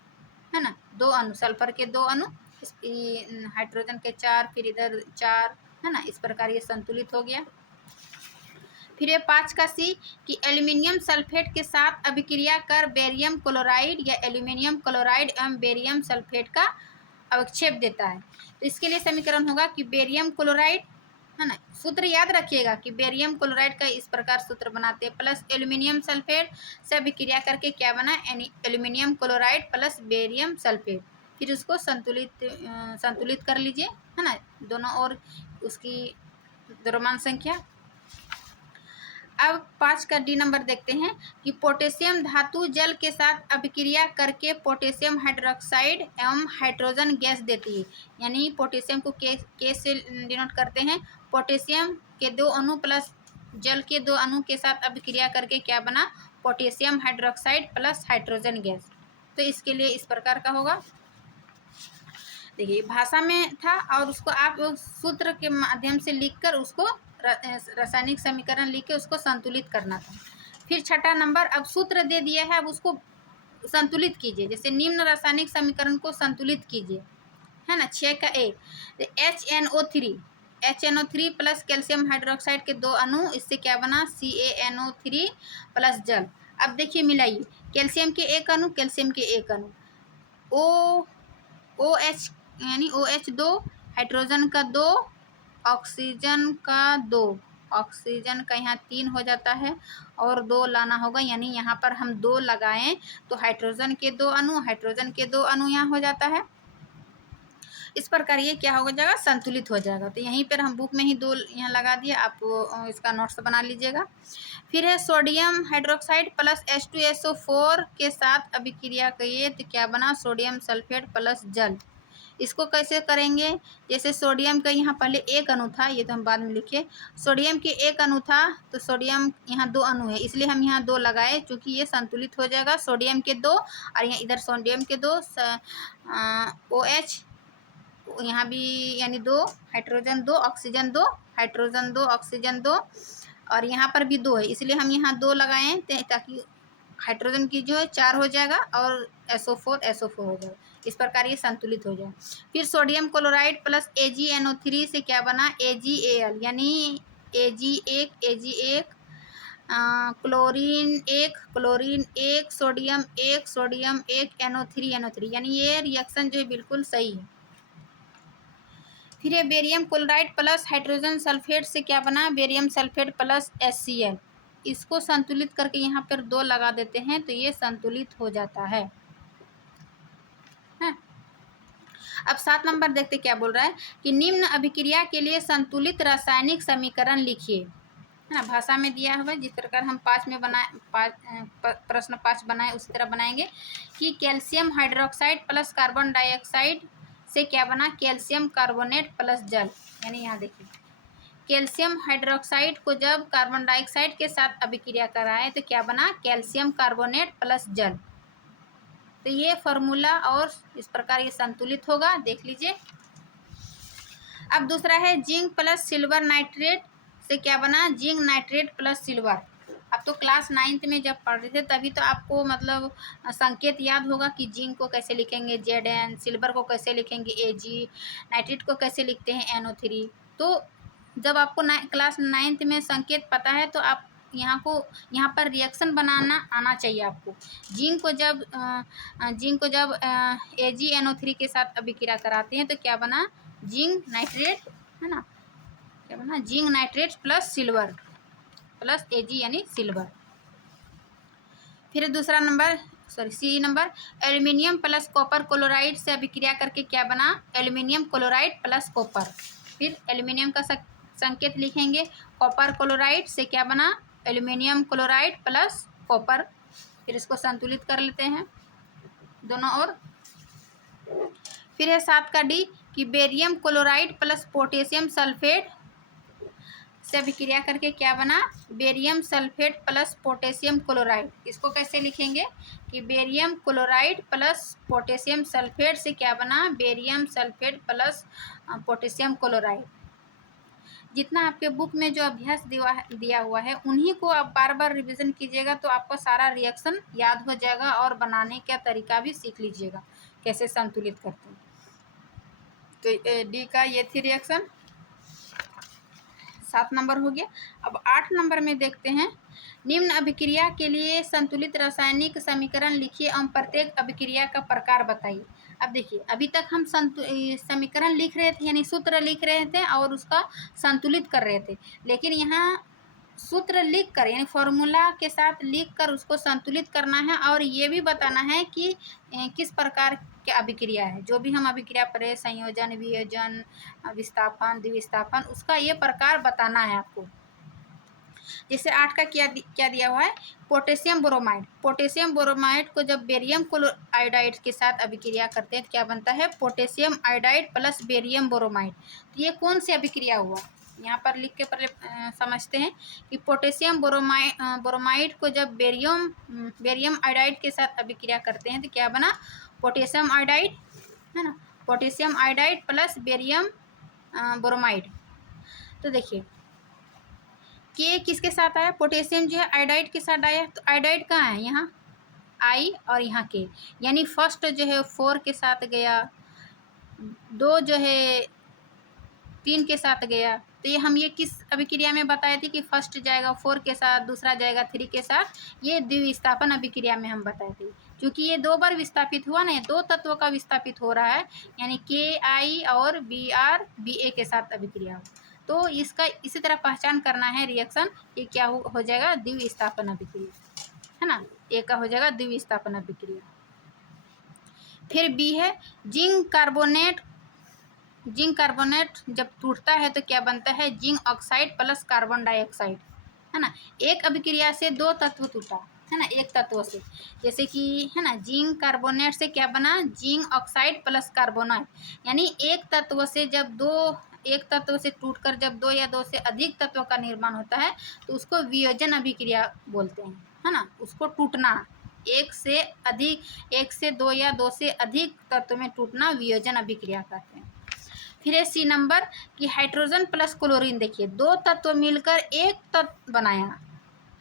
है ना, 2 अणु, सल्फर के 2 अणु, हाइड्रोजन के 4, फिर इधर 4, है ना, इस प्रकार ये संतुलित हो गया। फिर ये 5 का सी कि एल्यूमिनियम सल्फेट के साथ अभिक्रिया कर बेरियम क्लोराइड या एल्यूमिनियम क्लोराइड एवं बेरियम सल्फेट का अवक्षेप देता है। तो इसके लिए समीकरण होगा कि बेरियम क्लोराइड, है ना, सूत्र याद रखिएगा कि बेरियम क्लोराइड का इस प्रकार सूत्र बनाते हैं, प्लस एल्यूमिनियम सल्फेट से अभिक्रिया करके क्या बना, aluminium chloride plus barium sulphate. फिर उसको संतुलित कर लीजिए, है ना, दोनों और उसकी द्रव्यमान संख्या। अब 5 का डी नंबर देखते हैं कि पोटेशियम धातु जल के साथ अभिक्रिया करके पोटेशियम हाइड्रोक्साइड एवं हाइड्रोजन गैस देती है। यानी पोटेशियम को के से डिनोट करते हैं, पोटेशियम के 2 अणु प्लस जल के 2 अणु के साथ अभिक्रिया करके क्या बना, potassium hydroxide plus hydrogen gas. तो इसके लिए इस प्रकार का होगा, देखिए भाषा में था और उसको आप सूत्र के माध्यम से लिखकर उसको रासायनिक समीकरण लिख के उसको संतुलित करना था। फिर 6ठा नंबर, अब सूत्र दे दिया है, अब उसको संतुलित कीजिए। जैसे निम्न रासायनिक समीकरण को संतुलित कीजिए, है ना। 6 का ए, HNO3 प्लस कैल्शियम हाइड्रोक्साइड के 2 अणु, इससे क्या बना, CaNO3 प्लस जल। अब देखिए मिलाइए, कैल्शियम के 1 अणु, कैल्शियम के 1 अणु, OH यानी OH 2, हाइड्रोजन का 2, ऑक्सीजन का 2, ऑक्सीजन का यहाँ 3 हो जाता है और 2 लाना होगा, यानी यहाँ पर हम 2 लगाएं तो हाइड्रोजन के 2 अणु, हाइड्रोजन के 2 अणु यहाँ हो जाता है। इस प्रकार ये क्या हो जाएगा, संतुलित हो जाएगा। तो यहीं पर हम बुक में ही 2 यहाँ लगा दिए, आप इसका नोट्स बना लीजिएगा। फिर है सोडियम हाइड्रोक्साइड प्लस H2SO4 के साथ अभिक्रिया करिए तो क्या बना, सोडियम सल्फेट प्लस जल। इसको कैसे करेंगे, जैसे सोडियम का यहाँ पहले 1 अणु था, ये तो हम बाद में लिखे, सोडियम के 1 अणु था तो सोडियम यहाँ 2 अणु है, इसलिए हम यहाँ 2 लगाए, क्योंकि ये संतुलित हो जाएगा। सोडियम के 2 और यहाँ इधर सोडियम के 2, OH यहाँ भी यानी 2, हाइड्रोजन 2, ऑक्सीजन 2, हाइड्रोजन 2, ऑक्सीजन 2 और यहाँ पर भी 2 है, इसलिए हम यहाँ 2 लगाएं ताकि हाइड्रोजन की जो है 4 हो जाएगा और SO4 हो जाएगा। इस प्रकार ये संतुलित हो जाए। फिर सोडियम क्लोराइड प्लस AgNO3 से क्या बना, AgAl, यानी Ag1 क्लोरीन 1 सोडियम 1 NO3 यानी ये रिएक्शन जो है बिल्कुल सही है। फिर ये barium chloride plus hydrogen sulphate से क्या बना, बेरियम सल्फेट प्लस HCl। इसको संतुलित करके यहाँ पर 2 लगा देते हैं तो ये संतुलित हो जाता है। अब 7 नंबर देखते क्या बोल रहा है कि निम्न अभिक्रिया के लिए संतुलित रासायनिक समीकरण लिखिए, है ना। भाषा में दिया हुआ है, जिस प्रकार हम 5 में बनाए, प्रश्न 5 बनाए उसी तरह बनाएंगे कि calcium hydroxide plus carbon dioxide से क्या बना, कैल्शियम कार्बोनेट प्लस जल। यानी यहाँ देखिए, कैल्शियम हाइड्रोक्साइड को जब कार्बन डाइऑक्साइड के साथ अभिक्रिया कराए तो क्या बना, कैल्शियम कार्बोनेट प्लस जल। तो ये फॉर्मूला और इस प्रकार ये संतुलित होगा, देख लीजिए। अब दूसरा है जिंक प्लस सिल्वर नाइट्रेट से क्या बना, जिंक नाइट्रेट प्लस सिल्वर। अब तो क्लास 9th में जब पढ़ रहे थे तभी तो आपको मतलब संकेत याद होगा कि जिंक को कैसे लिखेंगे Zn, सिल्वर को कैसे लिखेंगे Ag, नाइट्रेट को कैसे लिखते हैं NO3। तो जब आपको क्लास 9th में संकेत पता है तो आप यहाँ पर रिएक्शन बनाना आना चाहिए आपको। जिंक को जब AgNO3 के साथ अभिक्रिया कराते हैं तो क्या बना, जिंक नाइट्रेट, है ना, क्या बना, zinc nitrate plus silver plus Ag यानी सिल्वर। फिर दूसरा number C number, aluminium plus copper chloride से अभिक्रिया करके क्या बना, एल्यूमिनियम क्लोराइड प्लस कॉपर। फिर एल्यूमिनियम का संकेत लिखेंगे, कॉपर क्लोराइड से क्या बना, एल्यूमिनियम क्लोराइड प्लस कॉपर। फिर इसको संतुलित कर लेते हैं दोनों ओर। फिर है 7 का डी कि barium chloride plus potassium sulphate से अभिक्रिया करके क्या बना, barium sulphate plus potassium chloride. इसको कैसे लिखेंगे कि barium chloride plus potassium sulphate से क्या बना, barium sulphate plus potassium chloride. जितना आपके बुक में जो अभ्यास दिया हुआ है उन्हीं को आप बार बार रिवीजन कीजिएगा तो आपको सारा रिएक्शन याद हो जाएगा और बनाने का तरीका भी सीख लीजिएगा कैसे संतुलित करते हैं। तो डी का ये थी रिएक्शन। 7 नंबर हो गया। अब 8 नंबर में देखते हैं, निम्न अभिक्रिया के लिए संतुलित रासायनिक समीकरण लिखिए एवं प्रत्येक अभिक्रिया का प्रकार बताइए। अब देखिए, अभी तक हम समीकरण लिख रहे थे, यानी सूत्र लिख रहे थे और उसका संतुलित कर रहे थे, लेकिन यहाँ सूत्र लिख कर यानी फॉर्मूला के साथ लिख कर उसको संतुलित करना है और ये भी बताना है कि किस प्रकार के अभिक्रिया है। जो भी हम अभिक्रिया पढ़े, संयोजन, वियोजन, विस्थापन, द्विविस्थापन, उसका ये प्रकार बताना है आपको। जैसे 8 का क्या दिया हुआ है, पोटेशियम ब्रोमाइड। पोटेशियम ब्रोमाइड को जब बेरियम क्लोराइड के साथ अभिक्रिया करते हैं तो क्या बनता है, potassium iodide plus barium bromide. तो ये कौन सी अभिक्रिया हुआ, यहाँ पर लिख के पहले समझते हैं कि पोटेशियम ब्रोमाइड को जब बेरियम आयोडाइड के साथ अभिक्रिया करते हैं तो क्या बना, पोटेशियम आयोडाइड, है ना, potassium iodide plus barium bromide. तो देखिए के किसके साथ आया, पोटेशियम जो है आयोडाइड के साथ आया, तो आयोडाइड कहाँ है, यहाँ आई और यहाँ के, यानी फर्स्ट जो है 4 के साथ गया, 2 जो है 3 के साथ गया। तो ये हम ये किस अभिक्रिया में बताए थे कि फर्स्ट जाएगा 4 के साथ, दूसरा जाएगा 3 के साथ, ये द्विविस्थापन अभिक्रिया में हम बताए थे। क्योंकि ये 2 बार विस्थापित हुआ ना, 2 तत्वों का विस्थापित हो रहा है, यानी के आई और बी आर बी ए के साथ अभिक्रिया हो, तो इसका इसी तरह पहचान करना है रिएक्शन, ये क्या हो जाएगा, द्विविस्थापन अभिक्रिया, है ना, ए का हो जाएगा द्विविस्थापन अभिक्रिया। फिर बी है जिंक कार्बोनेट। जिंक कार्बोनेट जब टूटता है तो क्या बनता है, zinc oxide plus carbon dioxide, है ना। एक अभिक्रिया से 2 तत्व टूटा, है ना, एक तत्व से, जैसे कि है ना, जिंक कार्बोनेट से क्या बना, जिंक ऑक्साइड प्लस कार्बोनेट, यानी एक तत्व से जब एक तत्व से टूटकर जब 2 या 2 से अधिक तत्वों का निर्माण होता है तो उसको वियोजन अभिक्रिया बोलते हैं, है ना, उसको टूटना, एक से 2 या 2 से अधिक तत्व में टूटना वियोजन अभिक्रिया कहते हैं। फिर है सी नंबर कि हाइड्रोजन प्लस क्लोरीन, देखिए 2 तत्व मिलकर एक तत्व बनाया,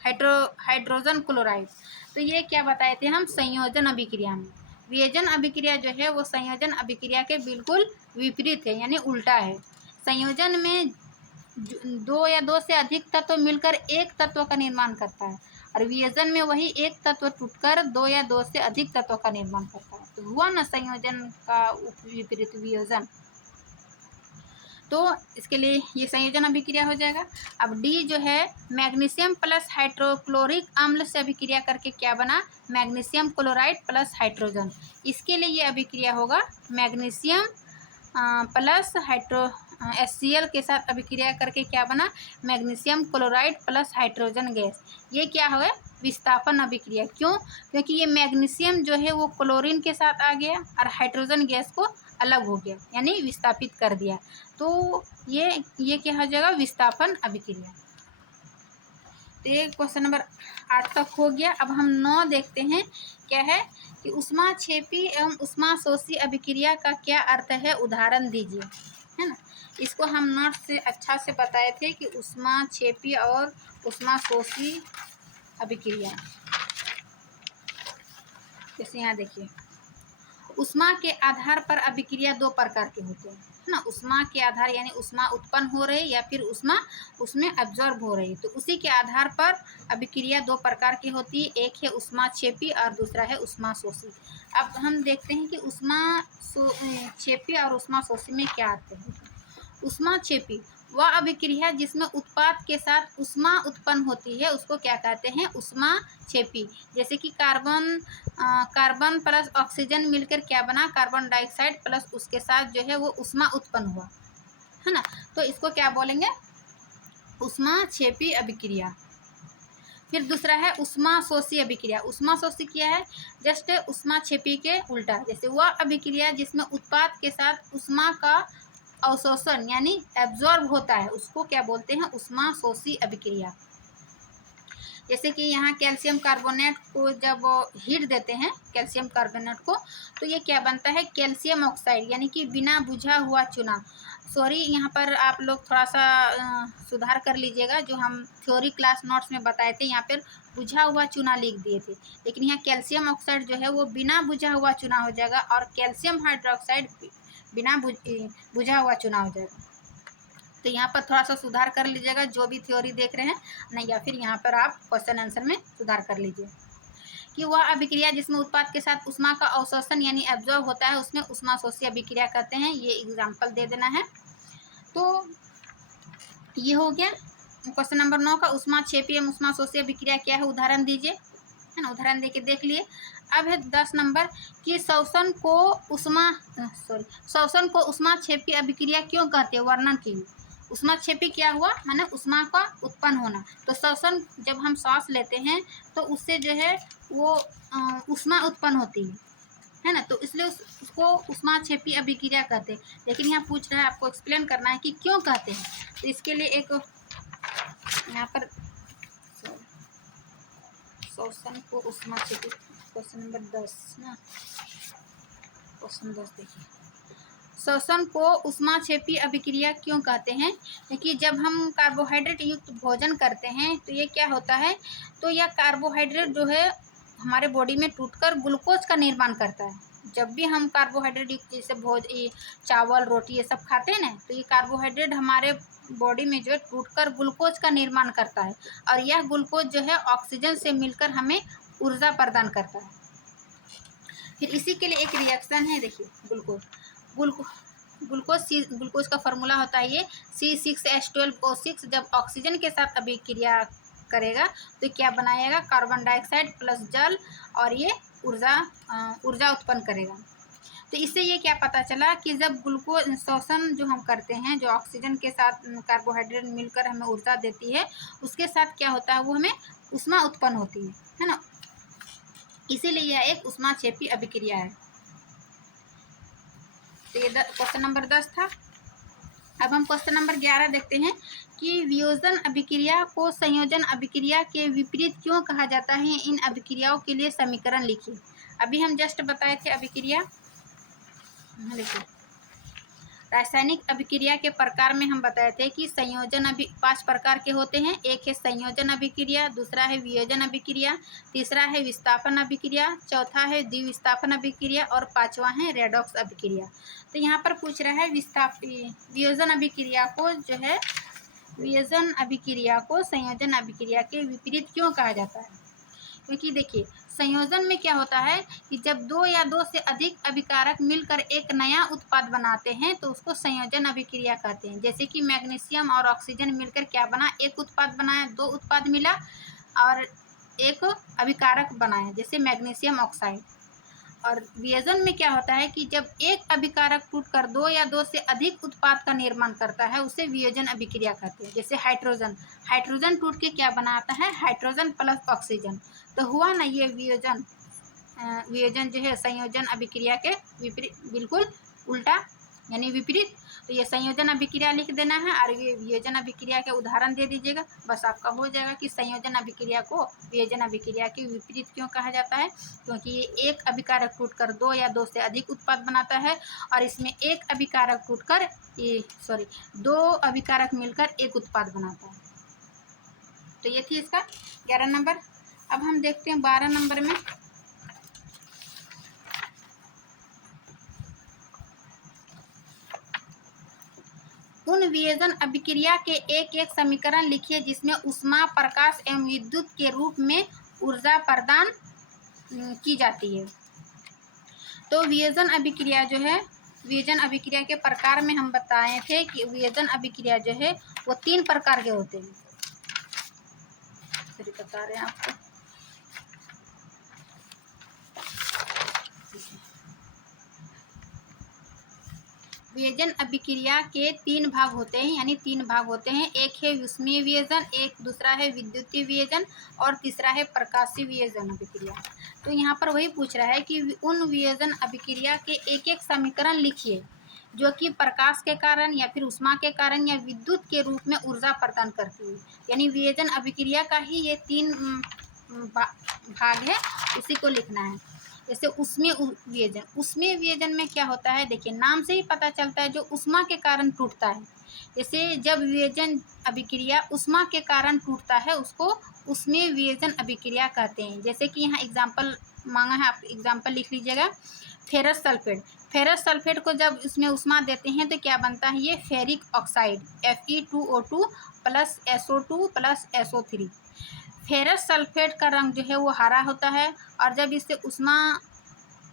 हाइड्रोजन क्लोराइड, तो ये क्या बताए थे हम, संयोजन अभिक्रिया में। वियोजन अभिक्रिया जो है वो संयोजन अभिक्रिया के बिल्कुल विपरीत है, यानी उल्टा है। संयोजन में 2 या 2 से अधिक तत्व मिलकर एक तत्व का निर्माण करता है, और वियोजन में वही एक तत्व टूटकर 2 या 2 से अधिक तत्व का निर्माण करता है। तो हुआ ना संयोजन का विपरीत वियोजन, तो इसके लिए ये संयोजन अभिक्रिया हो जाएगा। अब डी जो है मैग्नीशियम प्लस हाइड्रोक्लोरिक अम्ल से अभिक्रिया करके क्या बना, मैग्नीशियम क्लोराइड प्लस हाइड्रोजन। इसके लिए ये अभिक्रिया होगा मैग्नीशियम प्लस HCl के साथ अभिक्रिया करके क्या बना, magnesium chloride plus hydrogen gas. ये क्या होगा, विस्थापन अभिक्रिया। क्यों, क्योंकि ये मैग्नीशियम जो है वो क्लोरीन के साथ आ गया और हाइड्रोजन गैस को अलग हो गया, यानी विस्थापित कर दिया, तो ये क्या हो जाएगा, विस्थापन अभिक्रिया। तो ये क्वेश्चन नंबर 8 तक हो गया। अब हम 9 देखते हैं, क्या है कि ऊष्माक्षेपी एवं ऊष्माशोषी अभिक्रिया का क्या अर्थ है, उदाहरण दीजिए, है ना। इसको हम नोट से अच्छा से बताए थे कि ऊष्माक्षेपी और ऊष्माशोषी अभिक्रिया। जैसे यहाँ देखिए, ऊष्मा के आधार पर अभिक्रिया 2 प्रकार के होते हैं, है ना। ऊष्मा के आधार यानी ऊष्मा उत्पन्न हो रही या फिर ऊष्मा उसमें एब्जॉर्ब हो रही, तो उसी के आधार पर अभिक्रिया 2 प्रकार की होती है, एक है ऊष्माक्षेपी और दूसरा है ऊष्माशोषी। अब हम देखते हैं कि ऊष्माक्षेपी और ऊष्माशोषी में क्या आते हैं। ऊष्माक्षेपी वह अभिक्रिया जिसमें उत्पाद के साथ ऊष्मा उत्पन्न होती है उसको क्या कहते हैं, ऊष्माक्षेपी। जैसे कि कार्बन प्लस ऑक्सीजन मिलकर क्या बना, कार्बन डाइऑक्साइड प्लस उसके साथ जो है वो ऊष्मा उत्पन्न हुआ, है ना, तो इसको क्या बोलेंगे, ऊष्माक्षेपी अभिक्रिया। फिर दूसरा है ऊष्माशोषी अभिक्रिया। ऊष्माशोषी क्या है, जस्ट ऊष्माक्षेपी के उल्टा। जैसे वह अभिक्रिया जिसमें उत्पाद के साथ ऊष्मा का अवशोषण यानी एब्जॉर्ब होता है उसको क्या बोलते हैं, ऊष्माशोषी अभिक्रिया। जैसे कि यहाँ कैल्शियम कार्बोनेट को जब हीट देते हैं कैल्शियम कार्बोनेट को, तो ये क्या बनता है, कैल्शियम ऑक्साइड, यानी कि बिना बुझा हुआ चूना। सॉरी, यहाँ पर आप लोग थोड़ा सा सुधार कर लीजिएगा, जो हम थ्योरी क्लास नोट्स में बताए थे यहाँ पर बुझा हुआ चूना लिख दिए थे, लेकिन यहाँ कैल्शियम ऑक्साइड जो है वो बिना बुझा हुआ चूना हो जाएगा और कैल्शियम हाइड्रोक्साइड बिना बुझा हुआ चूना हो जाएगा। तो यहाँ पर थोड़ा सा सुधार कर लीजिएगा जो भी थ्योरी देख रहे हैं, नहीं या फिर यहाँ पर आप क्वेश्चन आंसर में सुधार कर लीजिए कि वह अभिक्रिया जिसमें उत्पाद के साथ उष्मा का अवशोषण यानी एब्जॉर्ब होता है उसमें उष्माशोषी अभिक्रिया कहते हैं। ये एग्जाम्पल दे देना है। तो ये हो गया क्वेश्चन नंबर 9 का। उष्माक्षेपी एवं उष्माशोषी अभिक्रिया क्या है, उदाहरण दीजिए, है ना, उदाहरण देके देख लिए। अब है 10 नंबर कि शोषण को उष्माक्षेपी अभिक्रिया क्यों कहते हैं, वर्णन कीजिए। उष्माक्षेपी क्या हुआ, माने उष्मा का उत्पन्न होना। तो शोषण जब हम सांस लेते हैं तो उससे जो है वो उष्मा उत्पन्न होती है ना, तो इसलिए उसको उष्माक्षेपी अभिक्रिया कहते हैं। लेकिन यहाँ पूछ रहा है, आपको एक्सप्लेन करना है कि क्यों कहते हैं। तो इसके लिए एक यहाँ पर शोषण को उष्माक्षेपी, क्वेश्चन नंबर 10 ना, क्वेश्चन 10 देखिए, शोषण को उष्माक्षेपी अभिक्रिया क्यों कहते हैं, क्योंकि जब हम कार्बोहाइड्रेट युक्त भोजन करते हैं तो ये क्या होता है, तो यह कार्बोहाइड्रेट जो है हमारे बॉडी में टूटकर ग्लूकोज का निर्माण करता है। जब भी हम कार्बोहाइड्रेट युक्त जैसे चावल रोटी ये सब खाते हैं ना, तो ये कार्बोहाइड्रेट हमारे बॉडी में जो है टूटकर ग्लूकोज का निर्माण करता है और यह ग्लूकोज जो है ऑक्सीजन से मिलकर हमें ऊर्जा प्रदान करता है। फिर इसी के लिए एक रिएक्शन है, देखिए ग्लूकोज का फॉर्मूला होता है ये C6H12O6। जब ऑक्सीजन के साथ अभिक्रिया करेगा तो क्या बनाएगा, कार्बन डाइऑक्साइड प्लस जल, और ये ऊर्जा उत्पन्न करेगा। तो इससे ये क्या पता चला कि जब ग्लूकोज शोषण जो हम करते हैं, जो ऑक्सीजन के साथ कार्बोहाइड्रेट मिलकर हमें ऊर्जा देती है, उसके साथ क्या होता है, वो हमें उष्मा उत्पन्न होती है ना। इसीलिए यह एक उष्माक्षेपी अभिक्रिया है। तो ये क्वेश्चन नंबर 10 था। अब हम क्वेश्चन नंबर 11 देखते हैं कि वियोजन अभिक्रिया को संयोजन अभिक्रिया के विपरीत क्यों कहा जाता है, इन अभिक्रियाओं के लिए समीकरण लिखिए। अभी हम जस्ट बताए थे अभिक्रिया, देखिए रासायनिक अभिक्रिया के प्रकार में हम बताए थे कि संयोजन 5 प्रकार के होते हैं। एक है संयोजन अभिक्रिया, दूसरा है वियोजन अभिक्रिया, तीसरा है विस्थापन अभिक्रिया, चौथा है द्विविस्थापन अभिक्रिया और पांचवा है रेडॉक्स अभिक्रिया। तो यहाँ पर पूछ रहा है वियोजन अभिक्रिया को जो है, वियोजन अभिक्रिया को संयोजन अभिक्रिया के विपरीत क्यों कहा जाता है, क्योंकि देखिए संयोजन में क्या होता है कि जब 2 या 2 से अधिक अभिकारक मिलकर एक नया उत्पाद बनाते हैं तो उसको संयोजन अभिक्रिया कहते हैं। जैसे कि मैग्नीशियम और ऑक्सीजन मिलकर क्या बना, एक उत्पाद बनाया, 2 उत्पाद मिला और एक अभिकारक बनाया, जैसे मैग्नीशियम ऑक्साइड। और वियोजन में क्या होता है कि जब एक अभिकारक टूटकर 2 या 2 से अधिक उत्पाद का निर्माण करता है उसे वियोजन अभिक्रिया कहते हैं। जैसे हाइड्रोजन टूट के क्या बनाता है, हाइड्रोजन प्लस ऑक्सीजन। तो हुआ ना ये वियोजन जो है संयोजन अभिक्रिया के विपरीत, बिल्कुल उल्टा यानी विपरीत। तो ये संयोजन अभिक्रिया लिख देना है और ये वियोजन अभिक्रिया के उदाहरण दे दीजिएगा, बस आपका हो जाएगा कि संयोजन अभिक्रिया को वियोजन अभिक्रिया के विपरीत क्यों कहा जाता है, क्योंकि ये एक अभिकारक टूटकर 2 या 2 से अधिक उत्पाद बनाता है और इसमें एक अभिकारक टूटकर 2 अभिकारक मिलकर एक उत्पाद बनाता है। तो ये थी इसका 11 नंबर। अब हम देखते हैं 12 नंबर में। उन वियोजन अभिक्रिया के एक एक समीकरण लिखिए जिसमें ऊष्मा, प्रकाश एवं विद्युत के रूप में ऊर्जा प्रदान की जाती है। तो वियोजन अभिक्रिया जो है, वियोजन अभिक्रिया के प्रकार में हम बताए थे कि वियोजन अभिक्रिया जो है वो 3 प्रकार के होते हैं। बता रहे हैं आपको, वियोजन अभिक्रिया के 3 भाग होते हैं, यानी 3 भाग होते हैं। एक है ऊष्मीय वियोजन, एक दूसरा है विद्युतीय वियोजन और तीसरा है प्रकाशीय वियोजन अभिक्रिया। तो यहाँ पर वही पूछ रहा है कि उन वियोजन अभिक्रिया के एक एक समीकरण लिखिए जो कि प्रकाश के कारण या फिर ऊष्मा के कारण या विद्युत के रूप में ऊर्जा प्रदान करती है। यानी वियोजन अभिक्रिया का ही ये 3 भाग है, उसी को लिखना है। जैसे ऊष्मीय वियोजन में क्या होता है, देखिए नाम से ही पता चलता है, जो ऊष्मा के कारण टूटता है। जैसे जब वियोजन अभिक्रिया ऊष्मा के कारण टूटता है उसको ऊष्मीय वियोजन अभिक्रिया कहते हैं। जैसे कि यहाँ एग्जाम्पल मांगा है, आप एग्जाम्पल लिख लीजिएगा। फेरस सल्फेट, फेरस सल्फेट को जब इसमें उष्मा देते हैं तो क्या बनता है, ये ferric oxide Fe2O2 plus SO2 plus SO3। Ferrous sulphate का रंग जो है वो हरा होता है, और जब इससे उष्मा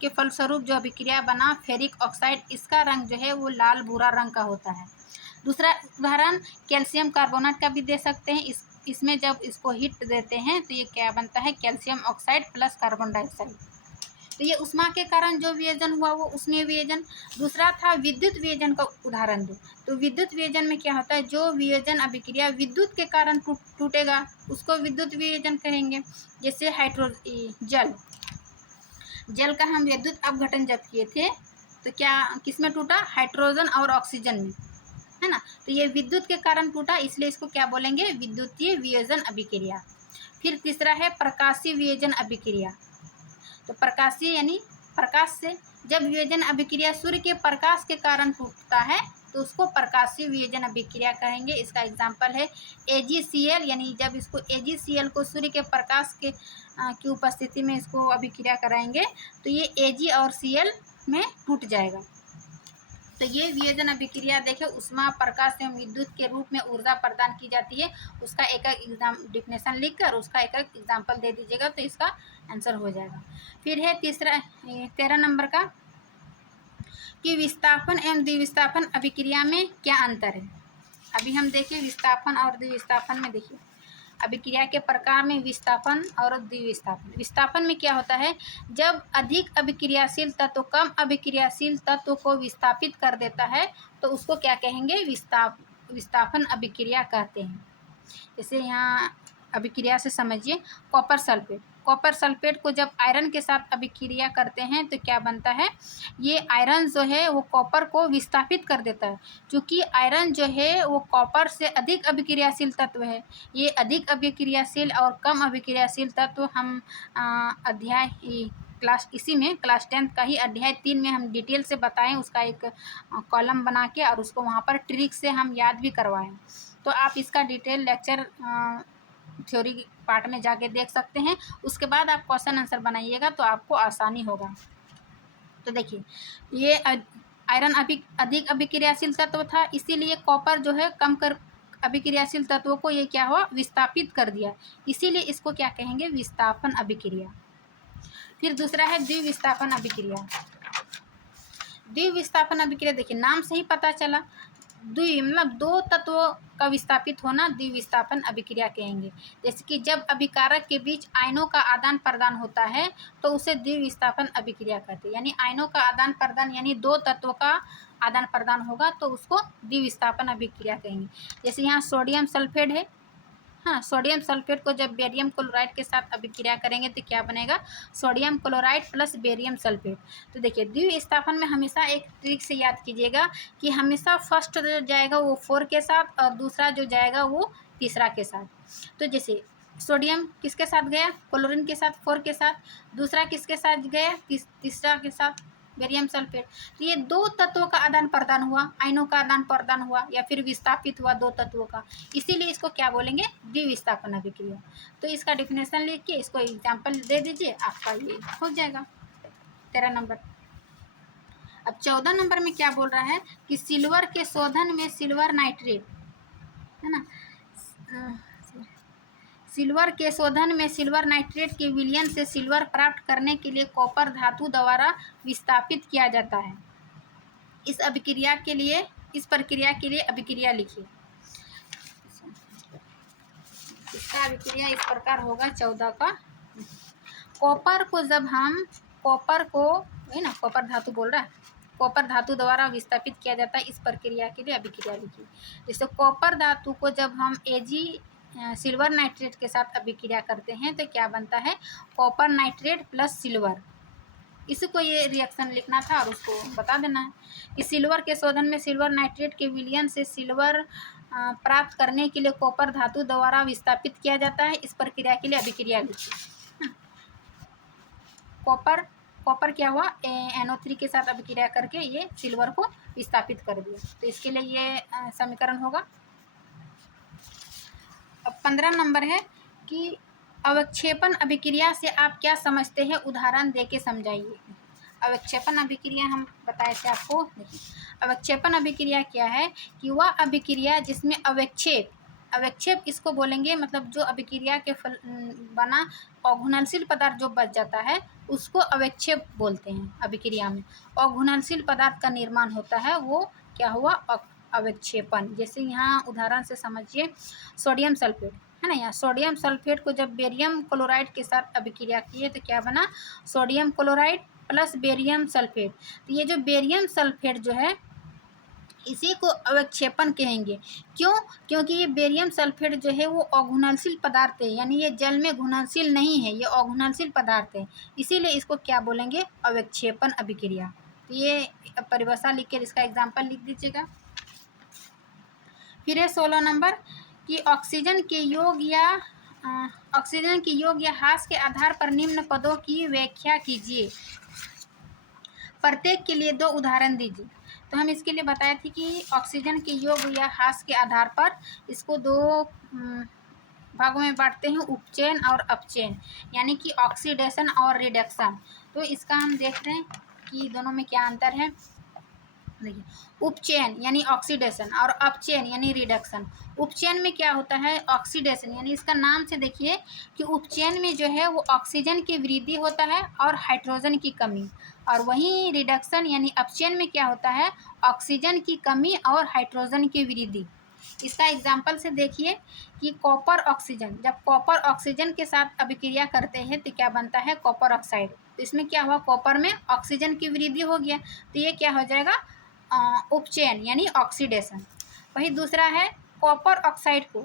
के फलस्वरूप जो अभिक्रिया बना फेरिक ऑक्साइड, इसका रंग जो है वो लाल भूरा रंग का होता है। दूसरा उदाहरण कैल्शियम कार्बोनेट का भी दे सकते हैं। इसमें जब इसको हीट देते हैं तो ये क्या बनता है, calcium oxide plus carbon dioxide. तो ये उष्मा के कारण जो वियोजन हुआ वो उष्मीय वियोजन। दूसरा था विद्युत वियोजन का उदाहरण दो। तो विद्युत वियोजन में क्या होता है, जो वियोजन अभिक्रिया विद्युत के कारण टूटेगा उसको विद्युत वियोजन कहेंगे। जैसे जल का हम विद्युत अपघटन जब किए थे तो क्या किसमें टूटा, हाइड्रोजन और ऑक्सीजन में, है ना। तो ये विद्युत के कारण टूटा, इसलिए इसको क्या बोलेंगे, विद्युतीय वियोजन अभिक्रिया। फिर तीसरा है प्रकाशीय वियोजन अभिक्रिया। तो प्रकाशीय यानी प्रकाश से, जब वियोजन अभिक्रिया सूर्य के प्रकाश के कारण टूटता है तो उसको प्रकाशीय वियोजन अभिक्रिया कहेंगे। इसका एग्जाम्पल है AgCl, यानी जब इसको AgCl को सूर्य के प्रकाश की उपस्थिति में इसको अभिक्रिया कराएंगे तो ये Ag और Cl में टूट जाएगा। तो ये वियोजन अभिक्रिया देखें, उष्मा प्रकाश एवं विद्युत के रूप में ऊर्जा प्रदान की जाती है। उसका एक एक डिफिनेशन लिखकर उसका एक एक एग्जाम्पल दे दीजिएगा तो इसका आंसर हो जाएगा। फिर है 13 नंबर का कि विस्थापन एवं द्विविस्थापन अभिक्रिया में क्या अंतर है। अभी हम देखिए विस्थापन और द्विविस्थापन में, देखिए अभिक्रिया के प्रकार में विस्थापन और द्विविस्थापन। विस्थापन में क्या होता है, जब अधिक अभिक्रियाशील तत्व कम अभिक्रियाशील तत्व को विस्थापित कर देता है तो उसको क्या कहेंगे, विस्थापन अभिक्रिया कहते हैं। जैसे यहाँ अभिक्रिया से समझिए, कॉपर सल्फेट, कॉपर सल्फेट को जब आयरन के साथ अभिक्रिया करते हैं तो क्या बनता है, ये आयरन जो है वो कॉपर को विस्थापित कर देता है। क्योंकि आयरन जो है वो कॉपर से अधिक अभिक्रियाशील तत्व है। ये अधिक अभिक्रियाशील और कम अभिक्रियाशील तत्व हम अध्याय इसी में क्लास 10 का ही अध्याय 3 में हम डिटेल से बताएं, उसका एक कॉलम बना के और उसको वहाँ पर ट्रिक से हम याद भी करवाएं। तो आप इसका डिटेल लेक्चर थ्योरी पार्ट में जाके देख सकते हैं। उसके बाद आप क्वेश्चन आंसर बनाइएगा तो आपको आसानी होगा। तो देखिए ये आयरन अधिक अभिक्रियाशील तत्व था, इसीलिए कॉपर जो है कम कर अभिक्रियाशील तत्वों को ये क्या हुआ, विस्थापित कर दिया, इसीलिए इसको क्या कहेंगे, विस्थापन अभिक्रिया। फिर दूसरा है द्विविस्थापन अभिक्रिया। द्विविस्थापन अभिक्रिया देखिए नाम से ही पता चला, मतलब दो तत्वों का विस्थापित होना द्विविस्थापन अभिक्रिया कहेंगे। जैसे कि जब अभिकारक के बीच आयनों का आदान प्रदान होता है तो उसे द्विविस्थापन अभिक्रिया कहते हैं। यानी आयनों का आदान प्रदान यानी दो तत्वों का आदान प्रदान होगा तो उसको द्विविस्थापन अभिक्रिया कहेंगे। जैसे यहाँ सोडियम सल्फेट है, हाँ, सोडियम सल्फेट को जब बेरियम क्लोराइड के साथ अभिक्रिया करेंगे तो क्या बनेगा, sodium chloride plus barium sulphate. तो देखिए द्विविस्थापन में हमेशा एक ट्रिक से याद कीजिएगा कि हमेशा फर्स्ट जो जाएगा वो 4 के साथ और दूसरा जो जाएगा वो तीसरा के साथ। तो जैसे सोडियम किसके साथ गया, क्लोरीन के साथ 4 के साथ, दूसरा किसके साथ गया, तीसरा के साथ बेरियम सल्फेट। तो ये दो तत्वों का आदान प्रदान हुआ, आयनों का आदान प्रदान हुआ या फिर विस्थापित हुआ दो तत्वों का, इसीलिए इसको क्या बोलेंगे, द्विविस्थापन अभिक्रिया। तो इसका डिफिनेशन लिख के इसको एग्जाम्पल दे दीजिए, आपका ये हो जाएगा 13 नंबर। अब 14 नंबर में क्या बोल रहा है कि सिल्वर के शोधन में सिल्वर नाइट्रेट, है ना, सिल्वर के शोधन में सिल्वर नाइट्रेट के विलयन से सिल्वर प्राप्त करने के लिए कॉपर धातु द्वारा विस्थापित किया जाता है। इस प्रक्रिया के लिए अभिक्रिया लिखिए। इसका अभिक्रिया इस प्रकार होगा 14 का। कॉपर को जब हम है ना, कॉपर धातु बोल रहा है, कॉपर धातु द्वारा विस्थापित किया जाता है, इस प्रक्रिया के लिए अभिक्रिया लिखिए। जैसे कॉपर धातु को जब हम सिल्वर नाइट्रेट के साथ अभिक्रिया करते हैं तो क्या बनता है, कॉपर नाइट्रेट प्लस सिल्वर। इसको ये रिएक्शन लिखना था और उसको बता देना है कि सिल्वर के शोधन में सिल्वर नाइट्रेट के विलयन से सिल्वर प्राप्त करने के लिए कॉपर धातु द्वारा विस्थापित किया जाता है, इस प्रक्रिया के लिए अभिक्रिया लिखिए। कॉपर क्या हुआ, NO3 के साथ अभिक्रिया करके ये सिल्वर को विस्थापित कर दिया, तो इसके लिए ये समीकरण होगा। अब 15 नंबर है कि अवक्षेपण अभिक्रिया से आप क्या समझते हैं, उदाहरण देके समझाइए। अवक्षेपण अभिक्रिया हम बताए थे आपको। देखिए, अवक्षेपण अभिक्रिया क्या है कि वह अभिक्रिया जिसमें अवक्षेप किसको बोलेंगे, मतलब जो अभिक्रिया के फल बना अघुलनशील पदार्थ जो बच जाता है उसको अवक्षेप बोलते हैं। अभिक्रिया में अघुलनशील पदार्थ का निर्माण होता है, वो क्या हुआ, अवक्षेपण। जैसे यहाँ उदाहरण से समझिए, सोडियम सल्फेट है ना, यहाँ सोडियम सल्फेट को जब बेरियम क्लोराइड के साथ अभिक्रिया किए तो क्या बना, sodium chloride plus barium sulphate. तो ये जो बेरियम सल्फेट जो है इसी को अवक्षेपण कहेंगे। क्यों, क्योंकि ये बेरियम सल्फेट जो है वो अघुलनशील पदार्थ है, यानी ये जल में घुलनशील नहीं है, ये अघुलनशील पदार्थ है, इसीलिए इसको क्या बोलेंगे, अवक्षेपण अभिक्रिया। तो ये परिभाषा लिख के इसका एग्जाम्पल लिख दीजिएगा। फिर है 16 नंबर कि ऑक्सीजन के योग या ह्रास के आधार पर निम्न पदों की व्याख्या कीजिए। प्रत्येक के लिए 2 उदाहरण दीजिए। तो हम इसके लिए बताए थे कि ऑक्सीजन के योग या ह्रास के आधार पर इसको 2 भागों में बांटते हैं, उपचयन और अपचयन, यानी कि ऑक्सीडेशन और रिडक्शन। तो इसका हम देख रहे हैं कि दोनों में क्या अंतर है। देखिए, उपचयन यानी ऑक्सीडेशन और अपचयन यानी रिडक्शन। उपचयन में क्या होता है, ऑक्सीडेशन, यानी इसका नाम से देखिए कि उपचयन में जो है वो ऑक्सीजन की वृद्धि होता है और हाइड्रोजन की कमी, और वहीं रिडक्शन यानी अपचयन में क्या होता है, ऑक्सीजन की कमी और हाइड्रोजन की वृद्धि। इसका एग्जाम्पल से देखिए कि कॉपर ऑक्सीजन, जब कॉपर ऑक्सीजन के साथ अभिक्रिया करते हैं तो क्या बनता है, कॉपर ऑक्साइड। तो इसमें क्या हुआ, कॉपर में ऑक्सीजन की वृद्धि हो गया, तो ये क्या हो जाएगा, उपचयन यानी ऑक्सीडेशन। वही दूसरा है कॉपर ऑक्साइड को,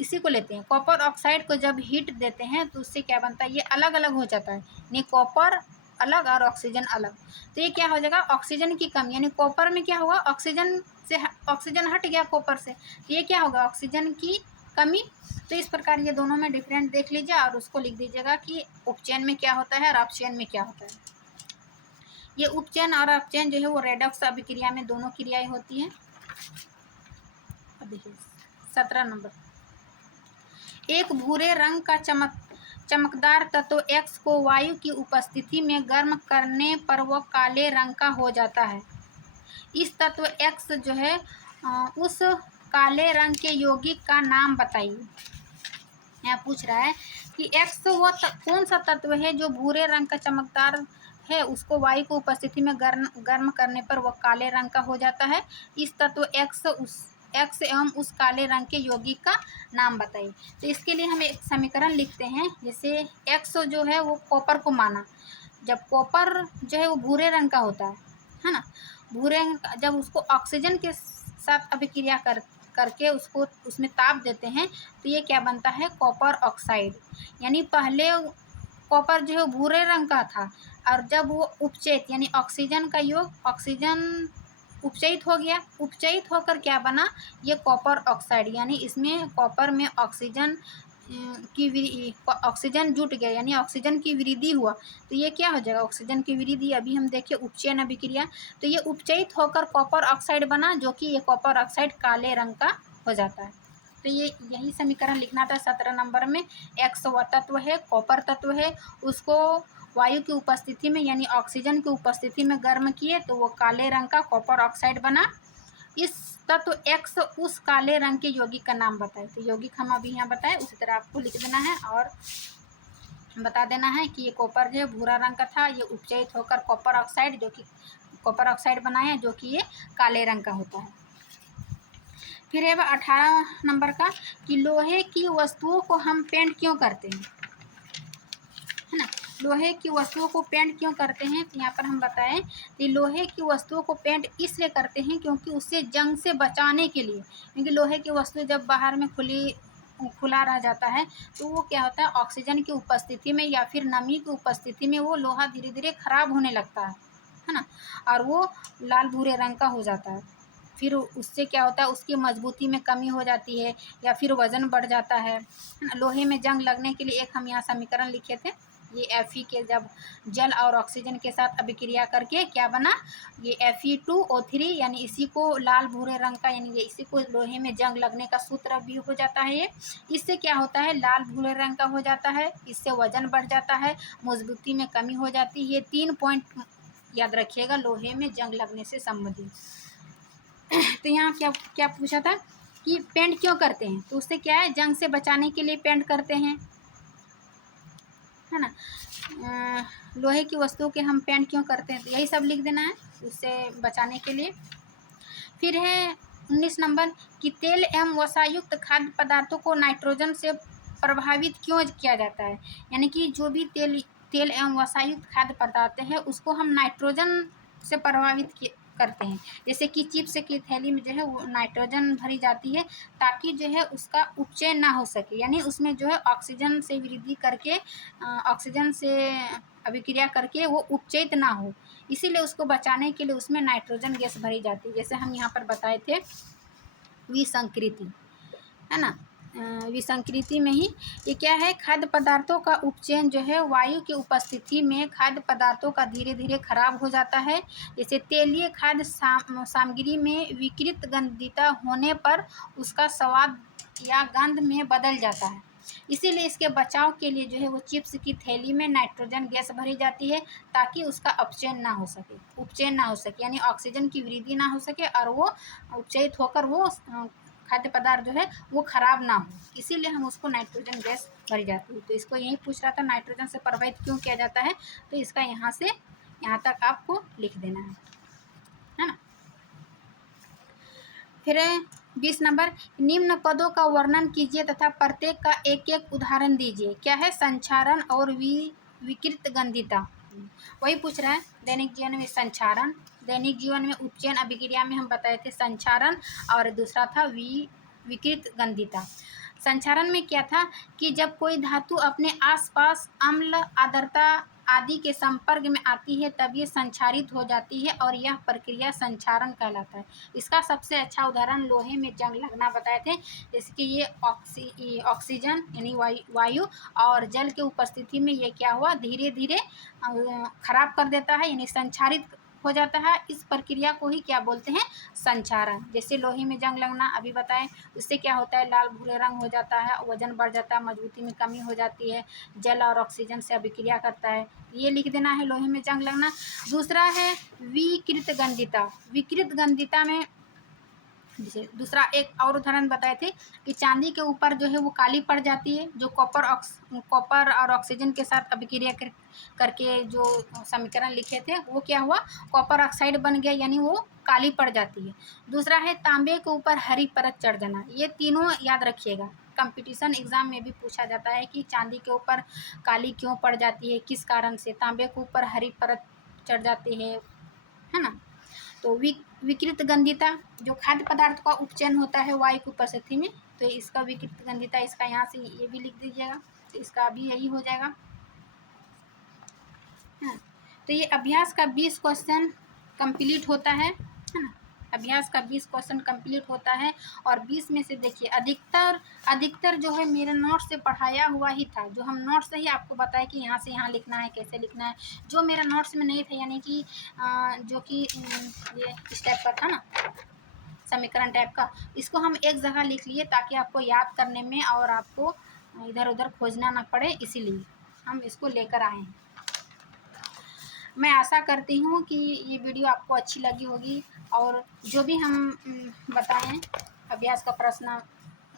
इसी को लेते हैं, कॉपर ऑक्साइड को जब हीट देते हैं तो उससे क्या बनता है, ये अलग अलग हो जाता है, यानी कॉपर अलग और ऑक्सीजन अलग। तो ये क्या हो जाएगा, ऑक्सीजन की कमी, यानी कॉपर में क्या होगा, ऑक्सीजन हट गया कॉपर से, तो ये क्या होगा, ऑक्सीजन की कमी। तो इस प्रकार ये दोनों में डिफरेंट देख लीजिए और उसको लिख दीजिएगा कि उपचयन में क्या होता है और अपचयन में क्या होता है। ये उपचयन और अपचयन जो है वो रेडॉक्स अभिक्रिया में दोनों क्रियाएं होती हैं। अब देखिए 17 नंबर, एक भूरे रंग का चमकदार तत्व X को वायु की उपस्थिति में गर्म करने पर वह काले रंग का हो जाता है। इस तत्व X जो है उस काले रंग के यौगिक का नाम बताइए। यहाँ पूछ रहा है कि X वो कौन सा तत्व है जो भूरे रंग का चमकदार है, उसको वायु की उपस्थिति में गर्म करने पर वह काले रंग का हो जाता है। इस तत्व X एवं उस काले रंग के यौगिक का नाम बताइए। तो इसके लिए हम एक समीकरण लिखते हैं। जैसे X जो है वो कॉपर को माना, जब कॉपर जो है वो भूरे रंग का होता है ना, भूरे रंग जब उसको ऑक्सीजन के साथ अभिक्रिया करके उसको उसमें ताप देते हैं तो ये क्या बनता है, कॉपर ऑक्साइड। यानी पहले कॉपर जो है भूरे रंग का था और जब वो उपचयित यानी ऑक्सीजन का योग, ऑक्सीजन उपचयित हो गया, उपचयित होकर क्या बना, ये कॉपर ऑक्साइड, यानी इसमें कॉपर में ऑक्सीजन ऑक्सीजन जुट गया, यानी ऑक्सीजन की वृद्धि हुआ, तो ये क्या हो जाएगा, ऑक्सीजन की वृद्धि। अभी हम देखिए उपचयन अभिक्रिया, तो ये उपचयित होकर कॉपर ऑक्साइड बना, जो कि ये कॉपर ऑक्साइड काले रंग का हो जाता है। तो ये यही समीकरण लिखना था 17 नंबर में। X वह तत्व है, कॉपर तत्व है, उसको वायु की उपस्थिति में यानी ऑक्सीजन की उपस्थिति में गर्म किए तो वो काले रंग का कॉपर ऑक्साइड बना। इस तत्व X उस काले रंग के यौगिक का नाम बताए। तो यौगिक हम अभी यहाँ बताए, उसी तरह आपको लिख देना है और बता देना है कि ये कॉपर जो है भूरा रंग का था, ये उपचयित होकर कॉपर ऑक्साइड जो कि कॉपर ऑक्साइड बनाया जो कि ये काले रंग का होता है। फिर है 18 नंबर का कि लोहे की वस्तुओं को हम पेंट क्यों करते हैं, है ना, लोहे की वस्तुओं को पेंट क्यों करते हैं। तो यहाँ पर हम बताएं कि लोहे की वस्तुओं को पेंट इसलिए करते हैं क्योंकि उससे जंग से बचाने के लिए, क्योंकि लोहे की वस्तु जब बाहर में खुला रह जाता है तो वो क्या होता है, ऑक्सीजन की उपस्थिति में या फिर नमी की उपस्थिति में वो लोहा धीरे धीरे खराब होने लगता है ना, और वो लाल भूरे रंग का हो जाता है। फिर उससे क्या होता है, उसकी मजबूती में कमी हो जाती है या फिर वज़न बढ़ जाता है ना। लोहे में जंग लगने के लिए एक हम यहाँ समीकरण लिखे थे, ये Fe के जब जल और ऑक्सीजन के साथ अभिक्रिया करके क्या बना, ये Fe2O3, यानी इसी को लाल भूरे रंग का, यानी ये इसी को लोहे में जंग लगने का सूत्र भी हो जाता है। ये इससे क्या होता है, लाल भूरे रंग का हो जाता है, इससे वजन बढ़ जाता है, मजबूती में कमी हो जाती है। ये 3 पॉइंट याद रखिएगा, लोहे में जंग लगने से संबंधित। तो यहाँ क्या क्या पूछा था कि पेंट क्यों करते हैं, तो उससे क्या है, जंग से बचाने के लिए पेंट करते हैं, है ना। लोहे की वस्तुओं के हम पेंट क्यों करते हैं, तो यही सब लिख देना है, उससे बचाने के लिए। फिर है 19 नंबर कि तेल एवं वसायुक्त खाद्य पदार्थों को नाइट्रोजन से प्रभावित क्यों किया जाता है, यानी कि जो भी तेल एवं वसायुक्त खाद्य पदार्थ है उसको हम नाइट्रोजन से प्रभावित करते हैं। जैसे कि चिप्स की थैली में जो है वो नाइट्रोजन भरी जाती है ताकि जो है उसका उपचयन ना हो सके, यानी उसमें जो है ऑक्सीजन से वृद्धि करके ऑक्सीजन से अभिक्रिया करके वो उपचयित ना हो, इसीलिए उसको बचाने के लिए उसमें नाइट्रोजन गैस भरी जाती है। जैसे हम यहाँ पर बताए थे विसंकृति, है ना। विसंकृति में ही ये क्या है, खाद्य पदार्थों का उपचयन जो है वायु की उपस्थिति में खाद्य पदार्थों का धीरे धीरे खराब हो जाता है। जैसे तेलीय खाद्य सामग्री में विकृत गंधिता होने पर उसका स्वाद या गंध में बदल जाता है, इसीलिए इसके बचाव के लिए जो है वो चिप्स की थैली में नाइट्रोजन गैस भरी जाती है ताकि उसका उपचयन ना हो सके, यानी ऑक्सीजन की वृद्धि ना हो सके और वो उपचयित होकर वो खाद्य पदार्थ जो है वो खराब ना हो, इसीलिए हम उसको नाइट्रोजन गैस भरी जाती है। तो इसको यही पूछ रहा था नाइट्रोजन से प्रभावित क्यों किया जाता है, तो इसका यहाँ से यहाँ तक आपको लिख देना है ना। फिर 20 नंबर निम्न पदों का वर्णन कीजिए तथा प्रत्येक का एक एक उदाहरण दीजिए। क्या है, संचारण और विकृत गंधिता, वही पूछ रहा है। दैनिक जीवन में संचारण, दैनिक जीवन में उपचयन अभिक्रिया में हम बताए थे संचारण, और दूसरा था विकृत गंधिता। संचारण में क्या था कि जब कोई धातु अपने आसपास अम्ल, आर्द्रता आदि के संपर्क में आती है तब ये संचारित हो जाती है और यह प्रक्रिया संचारण कहलाता है। इसका सबसे अच्छा उदाहरण लोहे में जंग लगना बताए थे, जैसे कि ये ऑक्सीजन यानी वायु और जल के उपस्थिति में ये क्या हुआ, धीरे धीरे खराब कर देता है, यानी संचारित हो जाता है। इस प्रक्रिया को ही क्या बोलते हैं, संचारण। जैसे लोहे में जंग लगना अभी बताएं, उससे क्या होता है, लाल भूरे रंग हो जाता है, वजन बढ़ जाता है, मजबूती में कमी हो जाती है, जल और ऑक्सीजन से अभिक्रिया करता है, ये लिख देना है लोहे में जंग लगना। दूसरा है विकृत गंधिता। विकृत गंधिता में जैसे दूसरा एक और उदाहरण बताए थे कि चांदी के ऊपर जो है वो काली पड़ जाती है, जो कॉपर और ऑक्सीजन के साथ अभिक्रिया करके जो समीकरण लिखे थे वो क्या हुआ, कॉपर ऑक्साइड बन गया, यानी वो काली पड़ जाती है। दूसरा है तांबे के ऊपर हरी परत चढ़ जाना। ये तीनों याद रखिएगा, कंपटीशन एग्जाम में भी पूछा जाता है कि चांदी के ऊपर काली क्यों पड़ जाती है, किस कारण से, तांबे के ऊपर हरी परत चढ़ जाती है ना। तो विकृत गंधिता, जो खाद्य पदार्थ का उपचयन होता है वायु की उपस्थिति में, तो इसका विकृत गंधिता, इसका यहाँ से ये भी लिख दीजिएगा, तो इसका भी यही हो जाएगा। हाँ, तो ये अभ्यास का 20 क्वेश्चन कंप्लीट होता है ना। अभ्यास का 20 क्वेश्चन कंप्लीट होता है और 20 में से देखिए अधिकतर जो है मेरे नोट से पढ़ाया हुआ ही था, जो हम नोट से ही आपको बताया कि यहाँ से यहाँ लिखना है, कैसे लिखना है। जो मेरा नोट्स में नहीं था, यानी कि जो कि ये इस टाइप का था ना, समीकरण टाइप का, इसको हम एक जगह लिख लिए ताकि आपको याद करने में और आपको इधर उधर खोजना ना पड़े, इसीलिए हम इसको लेकर आए हैं। मैं आशा करती हूँ कि ये वीडियो आपको अच्छी लगी होगी और जो भी हम बताएं अभ्यास का प्रश्न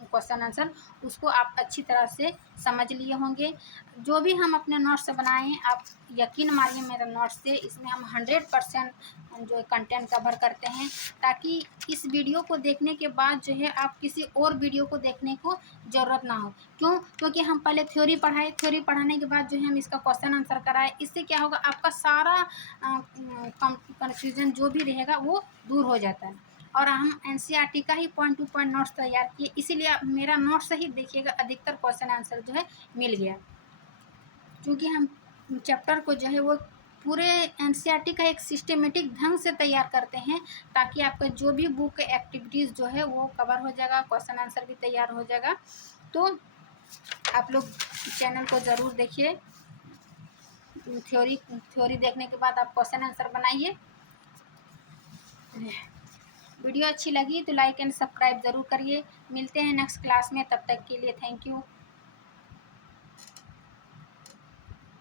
क्वेश्चन आंसर उसको आप अच्छी तरह से समझ लिए होंगे। जो भी हम अपने नोट्स से बनाएं आप यकीन मानिए मेरे नोट्स से, इसमें हम 100% जो कंटेंट कवर करते हैं, ताकि इस वीडियो को देखने के बाद जो है आप किसी और वीडियो को देखने को ज़रूरत ना हो। क्यों? क्योंकि हम पहले थ्योरी पढ़ाए, थ्योरी पढ़ाने के बाद जो है हम इसका क्वेश्चन आंसर कराए, इससे क्या होगा, आपका सारा कन्फ्यूजन जो भी रहेगा वो दूर हो जाता है। और हम एनसीईआरटी का ही पॉइंट टू पॉइंट नोट्स तैयार किए, इसीलिए मेरा नोट्स ही देखिएगा अधिकतर क्वेश्चन आंसर जो है मिल गया, क्योंकि हम चैप्टर को जो है वो पूरे एनसीईआरटी का एक सिस्टमेटिक ढंग से तैयार करते हैं, ताकि आपका जो भी बुक एक्टिविटीज़ जो है वो कवर हो जाएगा, क्वेश्चन आंसर भी तैयार हो जाएगा। तो आप लोग चैनल को ज़रूर देखिए, थ्योरी देखने के बाद आप क्वेश्चन आंसर बनाइए। वीडियो अच्छी लगी तो लाइक एंड सब्सक्राइब ज़रूर करिए। मिलते हैं नेक्स्ट क्लास में, तब तक के लिए थैंक यू।